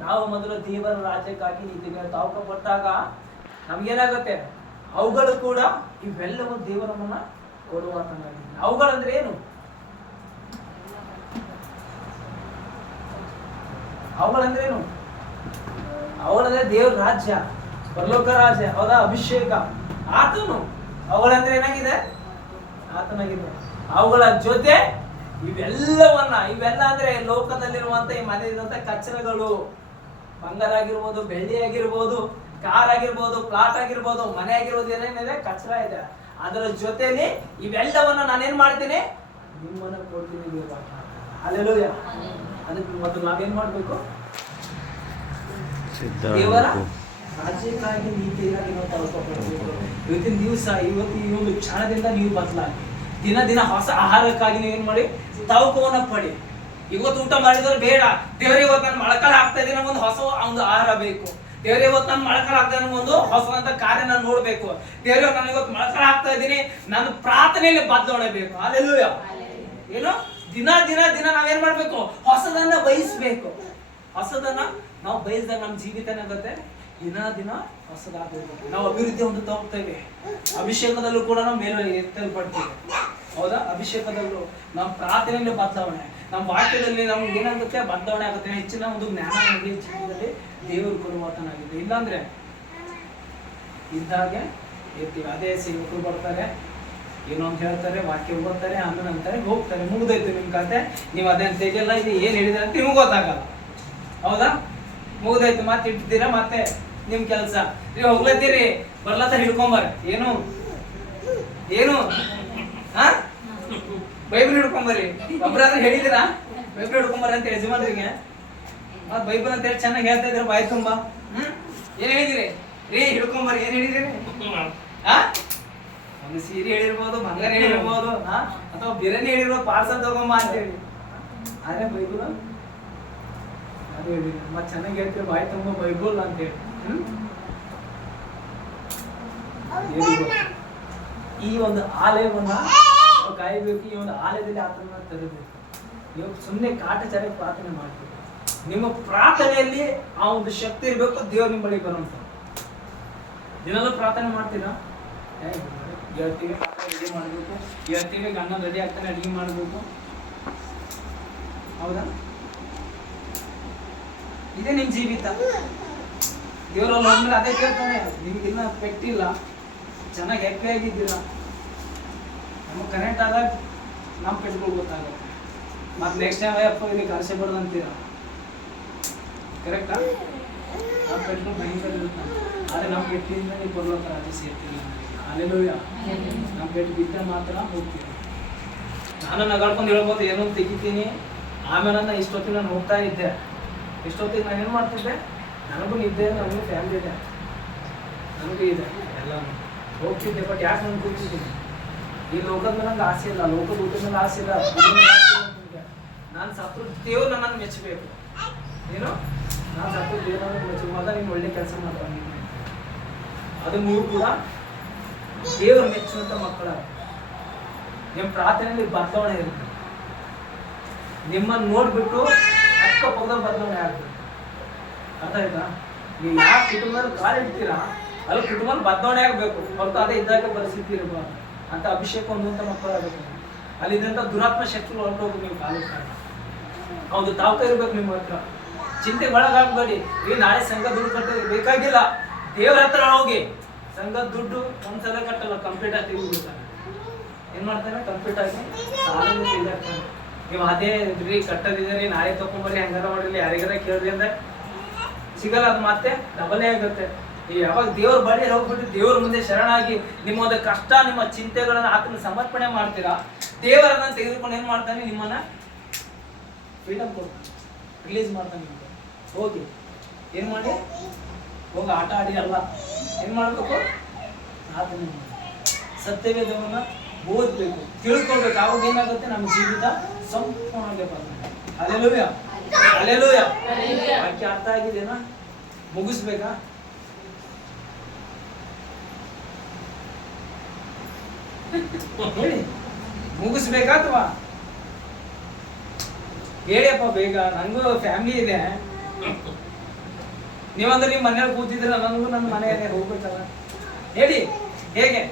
ನಾವು ಮೊದಲು ದೇವರ ರಾಜ್ಯಕ್ಕಾಗಿ ನೀತಿಗೆ ತಾವಕ ಪಟ್ಟಾಗ ನಮ್ಗೇನಾಗುತ್ತೆ, ಅವುಗಳು ಕೂಡ ಇವೆಲ್ಲವೂ ದೇವರನ್ನ ಕೊಡುವ ಆತನಾಗಿದ್ದಾನೆ. ಅವುಗಳಂದ್ರೆ ಏನು? ಅವುಗಳಂದ್ರೆ ಏನು? ಅವುಗಳಂದ್ರೆ ದೇವ್ರ ರಾಜ್ಯ, ಪರಲೋಕ ರಾಜ್ಯ, ಹೌದಾ? ಅಭಿಷೇಕ, ಆತನು. ಅವುಗಳಂದ್ರೆ ಏನಾಗಿದೆ, ಆತನಾಗಿದೆ. ಅವುಗಳ ಜೊತೆ ಇವೆಲ್ಲ ಅಂದ್ರೆ ಲೋಕದಲ್ಲಿರುವಂತ ಈ ಮನೆಯಲ್ಲಿರುವಂತ ಕಚ್ಚರಗಳು, ಬಂಗಾರ ಆಗಿರ್ಬೋದು, ಬೆಳ್ಳಿ ಆಗಿರ್ಬೋದು, ಕಾರ್ ಆಗಿರ್ಬೋದು, ಪ್ಲಾಟ್ ಆಗಿರ್ಬೋದು, ಮನೆ ಆಗಿರ್ಬೋದು, ಏನೇನಿದೆ ಕಚ್ಚರ ಇದೆ. ಅದರ ಜೊತೆಲಿ ಇವೆಲ್ಲವನ್ನ ನಾನೇನ್ ಮಾಡ್ತೀನಿ, ನಿಮ್ಮನ್ನ ಕೊಡ್ತೀನಿ. ಹಲ್ಲೆಲೂಯಾ. ಅದಕ್ಕೆ ಮೊದಲು ನಾವೇನ್ ಮಾಡ್ಬೇಕು, ದೇವರ ರಾಜ್ಯಕ್ಕಾಗಿ ನೀತಿಯಾಗಿ ನಾವು ತಳ್ಕೊಬೇಕು. ಇವತ್ತಿನ ದಿವಸ, ಇವತ್ತು ಈ ಒಂದು ಕ್ಷಣದಿಂದ ನೀವು ಬದಲಾಗಿ ದಿನ ದಿನ ಹೊಸ ಆಹಾರಕ್ಕಾಗಿ ನೀವೇನ್ ಮಾಡಿ, ತವಕವನ್ನ ಪಡಿ. ಇವತ್ತು ಊಟ ಮಾಡಿದ್ರೆ ಬೇಡ, ದೇವರೇ ಇವತ್ತು ನಾನು ಮೊಳಕಾಲು ಹಾಕ್ತಾ ಇದ್ದೀನಿ, ನಮ್ಗೊಂದು ಹೊಸ ಒಂದು ಆಹಾರ ಬೇಕು. ದೇವರೇ ಇವತ್ತು ನಾನು ಮೊಳಕಾಲು ಹಾಕ್ತಾ ಇದ್ದೀನಿ, ಒಂದು ಹೊಸದಂತ ಕಾರ್ಯ ನಾನು ನೋಡ್ಬೇಕು. ದೇವರೇ ನಾನು ಇವತ್ತು ಮೊಳಕಾಲು ಹಾಕ್ತಾ ಇದ್ದೀನಿ, ನನ್ನ ಪ್ರಾರ್ಥನೆಯಲ್ಲಿ ಬದಲಾವಣೆಬೇಕು. ಹಲ್ಲೆಲೂಯಾ. ಏನು ದಿನ ದಿನ ದಿನ ನಾವೇನ್ ಮಾಡ್ಬೇಕು, ಹೊಸದನ್ನ ಬಯಸ್ಬೇಕು. ಹೊಸದನ್ನ ನಾವು ಬಯಸಿದಾಗ ನಮ್ಮ ಜೀವಿತ ಏನಾಗುತ್ತೆ, ದಿನ ದಿನ ಹೊಸದಾಗಬೇಕು. ನಾವು ಅಭಿವೃದ್ಧಿ ಹೊಂದುತ್ತಾ ಹೋಗ್ತೇವೆ. ಅಭಿಷೇಕದಲ್ಲೂ ಕೂಡ ನಾವು ಮೇಲೆ ಎತ್ತಲ್ಪಡ್ತೇವೆ, ಹೌದಾ? ಅಭಿಷೇಕದಲ್ಲೂ ನಮ್ಮ ಪ್ರಾರ್ಥನೆಯಲ್ಲಿ ಬದಲಾವಣೆ, ನಮ್ಮ ವಾಕ್ಯದಲ್ಲಿ ನಮ್ಗೆ ಏನಾಗುತ್ತೆ, ಬದಲಾವಣೆ ಆಗುತ್ತೆ. ಹೆಚ್ಚಿನ ಒಂದು ಜ್ಞಾನ ನಮಗೆ ಜೀವನದಲ್ಲಿ ದೇವರು ಕೊಡುವಾತನಾಗಿದೆ. ಇಲ್ಲಾಂದ್ರೆ ಇದ್ದಾಗೆ ಇರ್ತೀವಿ. ಅದೇ ಸೇವಕರು ಬರ್ತಾರೆ, ಏನೋ ಅಂತ ಹೇಳ್ತಾರೆ, ವಾಕ್ಯ ಓದ್ತಾರೆ, ಆಮೇಲೆ ಅಂತಾರೆ, ಹೋಗ್ತಾರೆ, ಮುಗ್ದೋಯ್ತು ನಿಮ್ ಕತೆ. ನೀವು ಅದನ್ನ ತೆಗೆಲ್ಲ, ಇದು ಏನ್ ಹೇಳಿದ್ರೆ ಅಂತ ನಿಮ್ಗೆ ಗೊತ್ತಾಗಲ್ಲ, ಹೌದಾ? ಮುಗ್ದೋಯ್ತು, ಮತ್ತೆ ಇಟ್ಟಿದ್ದೀರಾ, ಮತ್ತೆ ನಿಮ್ ಕೆಲ್ಸ. ನೀವು ಹೋಗ್ಲತ್ತೀರಿ, ಬರ್ಲತ್ತ ಹಿಡ್ಕೊಂಬರ್. ಏನು ಏನು ಬೈಬಲ್ ಹಿಡ್ಕೊಂಬರ್ರಿ. ಒಬ್ರಾದ್ರೂ ಹೇಳಿದಿರಾ ಬೈಬಲ್ ಹಿಡ್ಕೊಂಬರ್ರಿ ಅಂತ ಯಜಮಾನ್ರಿಗೆ? ಮತ್ ಬೈಬಲ್ ಅಂತ ಹೇಳಿ ಚೆನ್ನಾಗಿ ಹೇಳ್ತಾ ಇದ್ರ ಬಾಯ್ ತುಂಬಾ. ಏನ್ ಹೇಳಿದಿರಿ ರೀ? ಹಿಡ್ಕೊಂಬರ್ರಿ. ಏನ್ ಹೇಳಿದಿರಿ? ಒಂದು ಸೀರೆ ಹೇಳಿರ್ಬೋದು, ಬಂಗಾರ ಹೇಳಿರ್ಬೋದು, ಅಥವಾ ಬಿರಿಯಾನಿ ಹೇಳಿರ್ಬೋದು, ಪಾರ್ಸಲ್ ತಗೊಂಬ ಅಂತ ಹೇಳಿ. ಆದ್ರೆ ಬೈಬಲ್ ಅದು ಹೇಳಿ ಮತ್ ಚೆನ್ನಾಗಿ ಹೇಳ್ತೀರಿ, ಬಾಯ್ ತುಂಬ ಬೈಬಲ್ ಅಂತ ಹೇಳಿ. ಈ ಒಂದು ಆಲಯವನ್ನ ಕಾಯಬೇಕು. ಈ ಒಂದು ಆಲಯದಲ್ಲಿ ಆತನ ತರಬೇಕು. ನೀವು ಸುಮ್ಮನೆ ಕಾಟಚಾರ ಪ್ರಾರ್ಥನೆ ಮಾಡ್ಬೇಕು. ನಿಮ್ಮ ಪ್ರಾರ್ಥನೆಯಲ್ಲಿ ಆ ಒಂದು ಶಕ್ತಿ ಇರಬೇಕು. ದೇವ್ರ ನಿಮ್ಮ ಬಳಿ ಬರುವಂತ ದಿನಲ್ಲೂ ಪ್ರಾರ್ಥನೆ ಮಾಡ್ತೀರಾ? ಹೇಳ್ತೀವಿ ಅಡಿಗೆ ಮಾಡ್ಬೇಕು, ಹೇಳ್ತೀವಿ ಗಂಡ ರೆಡಿ ಆಗ್ತಾನೆ ಅಡಿಗೆ ಮಾಡ್ಬೇಕು, ಹೌದಾ? ಇದೇ ನಿಮ್ ಜೀವಿತ. ದೇವರಲ್ಲಿ ಹೋದ್ಮೇಲೆ ಅದೇ ಕೇಳ್ತಾನೆ, ನಿಮ್ಗಿನ್ನ ಪೆಟ್ಟಿಲ್ಲ, ಚೆನ್ನಾಗಿ ಹ್ಯಾಪಿ ಆಗಿದ್ದೀರಾ. ನಮಗೆ ಕನೆಕ್ಟ್ ಆದಾಗ ನಮ್ಮ ಪೆಟ್ಗಳು ಗೊತ್ತಾಗುತ್ತೆ. ಮತ್ತೆ ನೆಕ್ಸ್ಟ್ ಟೈಮ್ ಅಪ್ಪ ಇಲ್ಲಿ ಕರ್ಸಬಾರ್ದು ಅಂತೀರ. ಕರೆಕ್ಟಾ? ನಮ್ಮ ಪೆಟ್ಟು ಭಯಂಕರ ಇರುತ್ತೆ, ಆದರೆ ನಮ್ಮ ಪೆಟ್ಟಿನಿಂದ ನೀವು ಬರ್ಲಕ್ಕ ರಾಜ ಸೇರ್ತೀವಿ. ಅಲ್ಲೆಲ್ಲೂಯ್ಯ. ನಮ್ಮ ಪೆಟ್ಟು ಬಿದ್ದ ಮಾತ್ರ ಹೋಗ್ತೀವಿ. ನಾನು ನಗಾಡ್ಕೊಂಡು ಹೇಳ್ಬೋದು, ಏನೋ ತೆಗಿತೀನಿ. ಆಮೇಲೆ ನಾನು ಇಷ್ಟೊತ್ತಿಗೆ ನಾನು ಹೋಗ್ತಾ ಇದ್ದೆ. ಇಷ್ಟೊತ್ತಿಗೆ ನಾನು ಏನು ಮಾಡ್ತಿದ್ದೆ, ನನಗೂ ನಿದ್ದೆ, ನನಗೂ ಫ್ಯಾಮಿಲಿ ಇದೆ, ನನಗೂ ಇದೆ ಎಲ್ಲ ಹೋಗ್ತಿದ್ದೆ. ಬಟ್ ಯಾಕೆ ನಾನು ಕೂತಿದ್ದೀನಿ? ಈ ಲೋಕದ ಮೇಲೆ ನಂಗೆ ಆಸೆ ಇಲ್ಲ, ಲೋಕದ ಊಟದ ಮೇಲೆ ಆಸೆ ಇಲ್ಲ. ನಾನು ಸತ್ರು ದೇವ್ರು ನನ್ನನ್ನು ಮೆಚ್ಚಬೇಕು. ಏನು ನಾನು ಸತ್ರು ದೇವ್ರನ್ನ ಮೆಚ್ಚುವಾಗ ನೀನು ಒಳ್ಳೆ ಕೆಲಸ ಮಾಡ್ತಾನೆ. ಅದು ನೀವು ಕೂಡ ದೇವರು ಮೆಚ್ಚುವಂಥ ಮಕ್ಕಳ. ನಿಮ್ಮ ಪ್ರಾರ್ಥನೆಯಲ್ಲಿ ಬದಲಾವಣೆ ಇರುತ್ತೆ. ನಿಮ್ಮನ್ನು ನೋಡ್ಬಿಟ್ಟು ಅಕ್ಕಪಕ್ಕದಲ್ಲಿ ಬದಲಾವಣೆ ಆಗ್ತದೆ. ಅರ್ಥ ಆಯ್ತಾ? ನೀವು ಯಾವ ಕುಟುಂಬದಲ್ಲಿ ಕಾಲಿಡ್ತೀರಾ ಅಲ್ಲಿ ಕುಟುಂಬದಲ್ಲಿ ಬದಲಾವಣೆ ಆಗಬೇಕು ಹೊರತು ಅದೇ ಇದ್ದಾಗ ಪರಿಸ್ಥಿತಿ ಇರಬಾರ್ದು ಅಂತ ಅಭಿಷೇಕ ಹೊಂದುವಂಥ ಮಕ್ಕಳಾಗಬೇಕು. ಅಲ್ಲಿದ್ದಂಥ ದುರಾತ್ಮ ಶಕ್ತಿಗಳು ಹೊರಟೋಗಿ ನೀವು ಕಾಲಿಡ್ತಾರೆ. ಹೌದು, ತಾವು ಇರ್ಬೇಕು ನಿಮ್ಮ ಹತ್ರ. ಚಿಂತೆ ಒಳಗಾಗಬೇಡಿ. ಈ ನಾಳೆ ಸಂಘ ದುಡ್ಡು ಕಟ್ಟೋದು ಬೇಕಾಗಿಲ್ಲ. ದೇವ್ರ ಹತ್ರ ಹೋಗಿ ಸಂಘದ ದುಡ್ಡು ಒಂದ್ಸಲ ಕಟ್ಟಲ್ಲ, ಕಂಪ್ಲೀಟ್ ಆಗಿ ತೆಗೆದುಬಿಡ್ತಾನೆ. ಏನ್ ಮಾಡ್ತಾನೆ? ಕಂಪ್ಲೀಟ್ ಆಗಿ ಸಾಲನ್ನು ತೆಗೆದಾಕ್ತಾನೆ. ನೀವು ಅದೇ ರೀ ಕಟ್ಟದಿದ್ದೀರಿ, ನಾಳೆ ತಗೊಂಡ್ಬರ್ರಿ, ಹಂಗಾರ ಮಾಡಿರಲಿ, ಯಾರಿಗಾರ ಕೇಳ್ರಿ ಅಂದ್ರೆ ಸಿಗಲ್ಲ. ಅದು ಮತ್ತೆ ಡಬಲೇ ಆಗುತ್ತೆ. ಈ ಯಾವಾಗ ದೇವ್ರ ಬಳಿ ಹೋಗ್ಬಿಟ್ಟು ದೇವ್ರ ಮುಂದೆ ಶರಣಾಗಿ ನಿಮ್ಮ ಒಂದು ಕಷ್ಟ, ನಿಮ್ಮ ಚಿಂತೆಗಳನ್ನ ಆತನ ಸಮರ್ಪಣೆ ಮಾಡ್ತೀರಾ, ದೇವರನ್ನ ತೆಗೆದುಕೊಂಡು ಏನ್ ಮಾಡ್ತಾನೆ? ನಿಮ್ಮನ್ನ ಫ್ರೀಡಮ್ ಕೊಡ್ತಾನೆ, ರಿಲೀಸ್ ಮಾಡ್ತಾನೆ. ನಿಮ್ಗೆ ಹೋಗಿ ಏನ್ ಮಾಡಿ, ಹೋಗಿ ಆಟ ಆಡಿ ಅಲ್ಲ, ಏನ್ ಮಾಡ್ಬೇಕು? ಆತನ ಸತ್ಯವೇದವನ್ನ ಓದ್ಬೇಕು, ತಿಳ್ಕೊಳ್ಬೇಕು. ಅವಾಗ ಏನಾಗುತ್ತೆ? ನಮ್ಮ ಜೀವಿತ ಸಂಪೂರ್ಣವಾಗಿ ಬರ್ತದೆ. Alleluia, alleluia. ವಾಕ್ಯ ಅರ್ಥ ಆಗಿದೆನಾ? ಮುಗಿಸ್ಬೇಕಾ? ಹೇಳಿ, ಮುಗಿಸ್ಬೇಕಾ ಅಥವಾ ಹೇಳಿಯಪ್ಪ ಬೇಗ, ನನಗೂ ಫ್ಯಾಮಿಲಿ ಇದೆ. ನೀವಂದ್ರೆ ನಿಮ್ಮ ಮನೇಲಿ ಕೂತಿದ್ರೆ ನನಗೂ ನನ್ನ ಮನೆಯಲ್ಲೇ ಹೋಗ್ಬೇಕಲ್ಲ. ಹೇಳಿ, ಹೇಗೆ?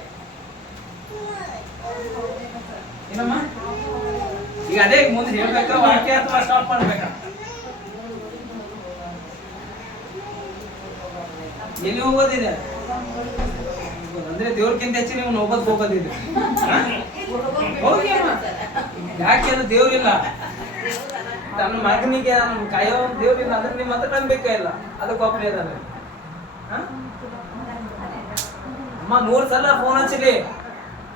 ಏನಮ್ಮ ಈಗ ಅದೇ ಮುಂದೆ ಹೇಳ್ಬೇಕಾ ವಾಕ್ಯ ಅಥವಾ ಸ್ಟಾಪ್ ಮಾಡ್ಬೇಕಾ? ಎಲ್ಲಿ ಹೋಗೋದಿದೆ? ಅಂದ್ರೆ ದೇವ್ರಕ್ಕಿಂತ ಹೆಚ್ಚು ನೀವು ಹೋಗೋದಿದೆ. ಹೋಗಿ ಅಮ್ಮ, ಯಾಕೆ ದೇವ್ರಿಲ್ಲ? ತನ್ನ ಮಗನಿಗೆ ಕಾಯೋ ದೇವ್ರಿಲ್ಲ ಅಂದ್ರೆ ನಿಮ್ಮ ಹತ್ರ ನಂಬಿಕೆ ಇಲ್ಲ, ಅದಕ್ಕೆ ಒಬ್ಬರೇ ಇದಾರೆ. ಅಮ್ಮ 100 ಸಲ ಫೋನ್ ಹಚ್ಚಲಿ,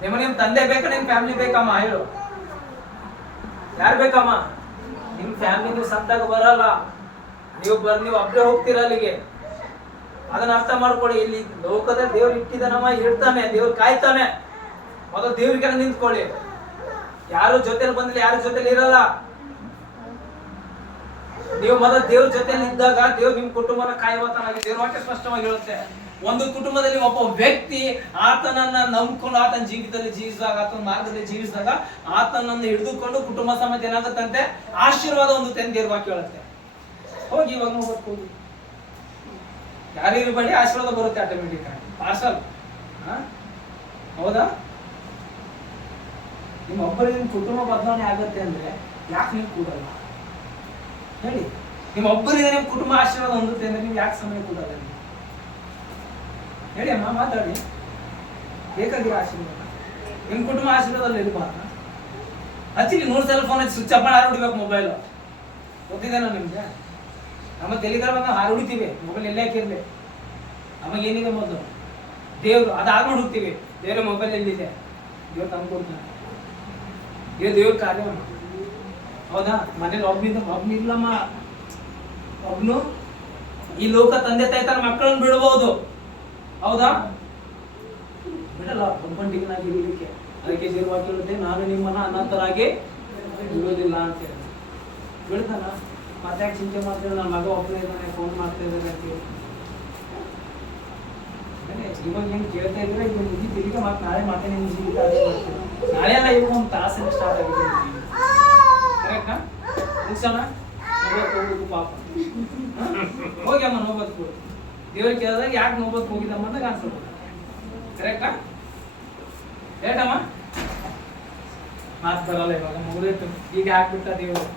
ನಿಮ್ ತಂದೆ ಬೇಕಾ ನಿಮ್ ಫ್ಯಾಮಿಲಿ ಬೇಕಮ್ಮ? ಹೇಳು, ಯಾರು ಬೇಕಮ್ಮ? ನಿಮ್ ಫ್ಯಾಮಿಲಿ ನೀವು ಸತ್ತಾಗ ಬರಲ್ಲ, ನೀವು ಒಬ್ಬರೇ ಹೋಗ್ತೀರ ಅಲ್ಲಿಗೆ. ಅದನ್ನ ಅರ್ಥ ಮಾಡ್ಕೊಳ್ಳಿ. ಇಲ್ಲಿ ಲೋಕದಲ್ಲಿ ದೇವ್ರು ಇಟ್ಟಿದ್ದಾನಮ್ಮ, ಇಡ್ತಾನೆ, ದೇವ್ರು ಕಾಯ್ತಾನೆ. ಮೊದಲು ದೇವ್ರಿಗೆ ನಿಂತ್ಕೊಳ್ಳಿ. ಯಾರು ಜೊತೆಲಿ ಬಂದ್ರೆ ಯಾರ ಜೊತೆಲಿ ಇರಲ್ಲ. ನೀವು ಮೊದಲು ದೇವ್ರ ಜೊತೆಲಿ ಇದ್ದಾಗ ದೇವ್ರು ನಿಮ್ ಕುಟುಂಬನ ಕಾಯುವತನಾಗಿ ದೇವ್ರ ವಾಕ್ಯ ಸ್ಪಷ್ಟವಾಗಿ ಹೇಳುತ್ತೆ. ಒಂದು ಕುಟುಂಬದಲ್ಲಿ ಒಬ್ಬ ವ್ಯಕ್ತಿ ಆತನನ್ನ ನಂಬಿಕೊಂಡು ಆತನ ಜೀವಿತದಲ್ಲಿ ಜೀವಿಸಿದಾಗ, ಆತನ ಮಾರ್ಗದಲ್ಲಿ ಜೀವಿಸಿದಾಗ ಆತನನ್ನು ಹಿಡಿದುಕೊಂಡು ಕುಟುಂಬ ಸಮೇತ ಏನಾಗುತ್ತಂತೆ? ಆಶೀರ್ವಾದ ಒಂದು ದೇವ್ರ ವಾಕ್ಯ ಹೇಳುತ್ತೆ. ಹೋಗಿ ಇವಾಗ ಹೋಗಿ ಯಾರಿರ್ಬೇಡಿ, ಆಶೀರ್ವಾದ ಬರುತ್ತೆ ಆಟೋಮೆಟಿಕ್ ಆಗಿ, ಪಾರ್ಸಲ್. ಹೌದಾ? ನಿಮ್ಮ ಒಬ್ಬರಿಗೆ ನಿಮ್ಮ ಕುಟುಂಬ ಬದಲಾವಣೆ ಆಗುತ್ತೆ ಅಂದ್ರೆ ಯಾಕೆ ನೀವು ಕೂಡಲ್ಲ? ಹೇಳಿ, ನಿಮ್ಮ ಒಬ್ಬರಿಗೆ ನಿಮ್ಮ ಕುಟುಂಬ ಆಶೀರ್ವಾದ ಹೊಂದುತ್ತೆ ಅಂದ್ರೆ ನೀವು ಯಾಕೆ ಸಮಯ ಕೂಡಲ್ಲ? ಹೇಳಿ ಅಮ್ಮ, ಮಾತಾಡಿ. ಬೇಕಾಗಿರೋ ಆಶೀರ್ವಾದ ನಿಮ್ಮ ಕುಟುಂಬ ಆಶೀರ್ವಾದಲ್ಲಿ ಇರಬಾರ್ದ? ಹಚ್ಚಿಲಿ 100 ಸಲ ಫೋನ್ ಹಚ್ಚಿ ಸ್ವಿಚ್ ಆಫ್ ಮಾಡಿ ಹಾರುಡಿಬೇಕು ಮೊಬೈಲ್. ಗೊತ್ತಿದೇನೋ ನಿಮ್ಗೆ? ನಮ್ಮ ತೆಲಿಗಾರ ಬಂದ ಹಾರುಡಿತೀವಿ, ಮೊಬೈಲ್ ಎಲ್ಲೇ ಹಾಕಿರ್ಲಿ. ಅವಾಗ ಏನಿದೆ ಮೊದಲು ದೇವ್ರು ಅದಾದ್ಮೇಲೆ ಹುಡುಕ್ತೀವಿ, ದೇವ್ರ ಮೊಬೈಲ್ ಎಲ್ಲಿದೆ, ದೇವ್ರು ತಂದು ಕೊಡ್ತಾನೆ. ದೇವ್ರ ಕಾರ್ಯ. ಹೌದಾ? ಮನೇಲಿ ಒಬ್ನಿಲ್ಲಮ್ಮ, ಒಬ್ನು ಈ ಲೋಕ ತಂದೆ ತಾಯಿ ತನ್ನ ಮಕ್ಕಳನ್ನು ಬಿಡಬಹುದು. ಹೌದಾ? ಬಿಡಲ್ಲ, ಒಬ್ಬಂಟಿಗನಾಗಿ ಇರಲಿಕ್ಕೆ. ಅದಕ್ಕೆ ದೇವ್ರವಾಗಿ ಹೇಳುತ್ತೆ, ನಾನು ನಿಮ್ಮನ್ನ ಅನಾಥರಾಗಿ ಬಿಡೋದಿಲ್ಲ ಅಂತ ಹೇಳಿ. ಬಿಡ್ತಾನ? ಮತ್ತೆ ಯಾಕೆ ಚಿಂತೆ ಮಾಡ್ತೇವೆ? ನನ್ನ ಮಗ ಒಬ್ಬನೇ ಇದ್ದಾನೆ, ಫೋನ್ ಮಾಡ್ತಾ ಇದ್ದಾರೆ ಅಂತ ಹೇಳಿ. ಇವಾಗ ಹೆಂಗೆ ಕೇಳ್ತಾ ಇದ್ರೆ ಈಗ ಮುಗಿತು, ಈಗ ಮತ್ತೆ ನಾಳೆ ಮಾಡ್ತೇನೆ, ನಿಮ್ಮ ಜೀವಿತ ಅದೇ ಮಾಡ್ತೇನೆ. ನಾಳೆ ಎಲ್ಲ ಇವಾಗ ಒಂದು ತಾಸಿನ ಸ್ಟಾರ್ಟ್ ಆಗಿದೆ. ಕರೆಕ್ಟಾ? ಮುಗಿಸೋಣ, ಹೋಗ್ಬೇಕು ಪಾಪ. ಹೋಗಿ ಅಮ್ಮ, ನೋಬತ್ ಕೊಡು. ದೇವ್ರಿಗೆ ಕೇಳಿದಾಗ ಯಾಕೆ ನೋಬತ್ ಹೋಗಿದ್ದಮ್ಮ ಅಂದಾಗ ಅನ್ಸೋದು. ಕರೆಕ್ಟಾ? ಹೇಳಮ್ಮ, ಮಾತು ಬರಲ್ಲ ಇವಾಗ, ಮುಗಿದಿತ್ತು. ಈಗ ಹಾಕ್ಬಿಟ್ಟ ದೇವರು.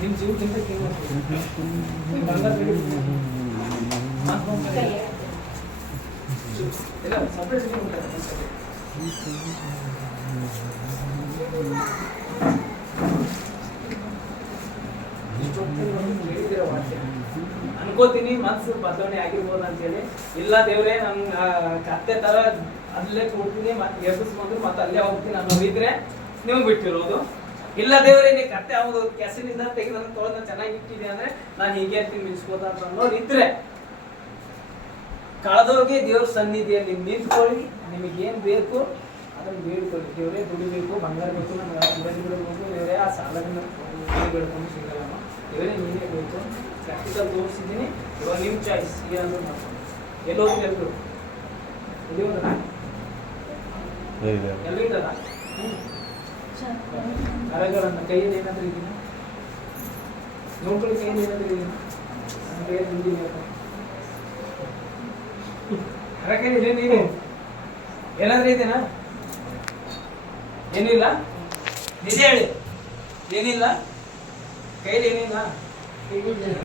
ನಿಮ್ ಜೀವಕ್ಕಿಂತ ಬಂಗಾರ ಇಲ್ಲ ಸಪ್ರೇಟ್ ಅನ್ಕೋತೀನಿ ಮನ್ಸು ಬದಲಾವಣೆ ಆಗಿರ್ಬೋದು ಅಂತೇಳಿ. ಇಲ್ಲ ದೇವ್ರೆ ನನ್ ಕತ್ತೆ ತರ ಅಲ್ಲೇ ಕೂಡ್ತೀನಿ ಮತ್ತೆ ಎಬ್ಬಿಸ್ಕೊಂಡ್ರು ಮತ್ತೆ ಅಲ್ಲೇ ಹೋಗ್ತೀನಿ ಅನ್ನೋದಿದ್ರೆ ನೀವು ಬಿಟ್ಟಿರೋದು. ಇಲ್ಲ ದೇವ್ರೆ ನೀ ಕತ್ತೆ ಅವ್ದು ಕೆಸರಿನಿಂದ ತೆಗೆದ ತೊಳೆದ ಚೆನ್ನಾಗಿ ಇಟ್ಟಿದೆ ಅಂದ್ರೆ ನಾನು ಹೀಗೆ ಇರ್ತೀನಿ ಮಿನ್ಸ್ಕೋತ ಅಂತ ಅನ್ನೋರು ಇದ್ರೆ ಕಳೆದೋಗಿ ದೇವ್ರ ಸನ್ನಿಧಿಯಲ್ಲಿ ನಿಂತ್ಕೊಳ್ಳಿ. ನಿಮಗೇನ್ ಬೇಕು ಅದನ್ನು ಬೇಡ್ಕೊಳ್ಳಿ. ದೇವರೇ ದುಡಿಬೇಕು, ಬಂಗಾರ ಬೇಕು, ನಮ್ಗೆ ದುಡ್ಡು ಬಿಡಬೇಕು, ದೇವರೇ ಆ ಸಾಲವನ್ನು ಬೇಡ್ಕೊಂಡು ಸಿಗಲ್ಲಮ್ಮ, ದೇವರೇ ನೀನೇ ಬೇಕು. ಪ್ರಾಕ್ಟಿಕಲ್ ತೋರಿಸಿದ್ದೀನಿ. ಇವಾಗ ನಿಮ್ಮ ಚಾಯ್ಸ್ ಏನಾದ್ರು ಮಾಡ್ಕೊಂಡು ಎಲ್ಲೋಗಿ ಎಲ್ಲರೂ ಎಲ್ಲಿ ಹೋದ ಎಲ್ಲರೂ ಇದ್ದಲ್ಲ ಕರಗಳನ್ನ ಕೈಯಲ್ಲಿ ಏನಾದರೂ ಇದೀನ ನೋಡ್ಕೊಳ್ಳಿ, ಕೈಯಲ್ಲಿ ಏನಾದರೂ ಇದೀನ ನನ್ನ ಕೈಯಲ್ಲಿ ನಿಂದಿನಿ ಕರಕೈಲಿ ನೀನು ಏನಾದ್ರೂ ಇದೆನಾ? ಏನಿಲ್ಲ, ನಿಜ ಹೇಳಿ, ಏನಿಲ್ಲ ಕೈಲಿ, ಏನಿಲ್ಲ.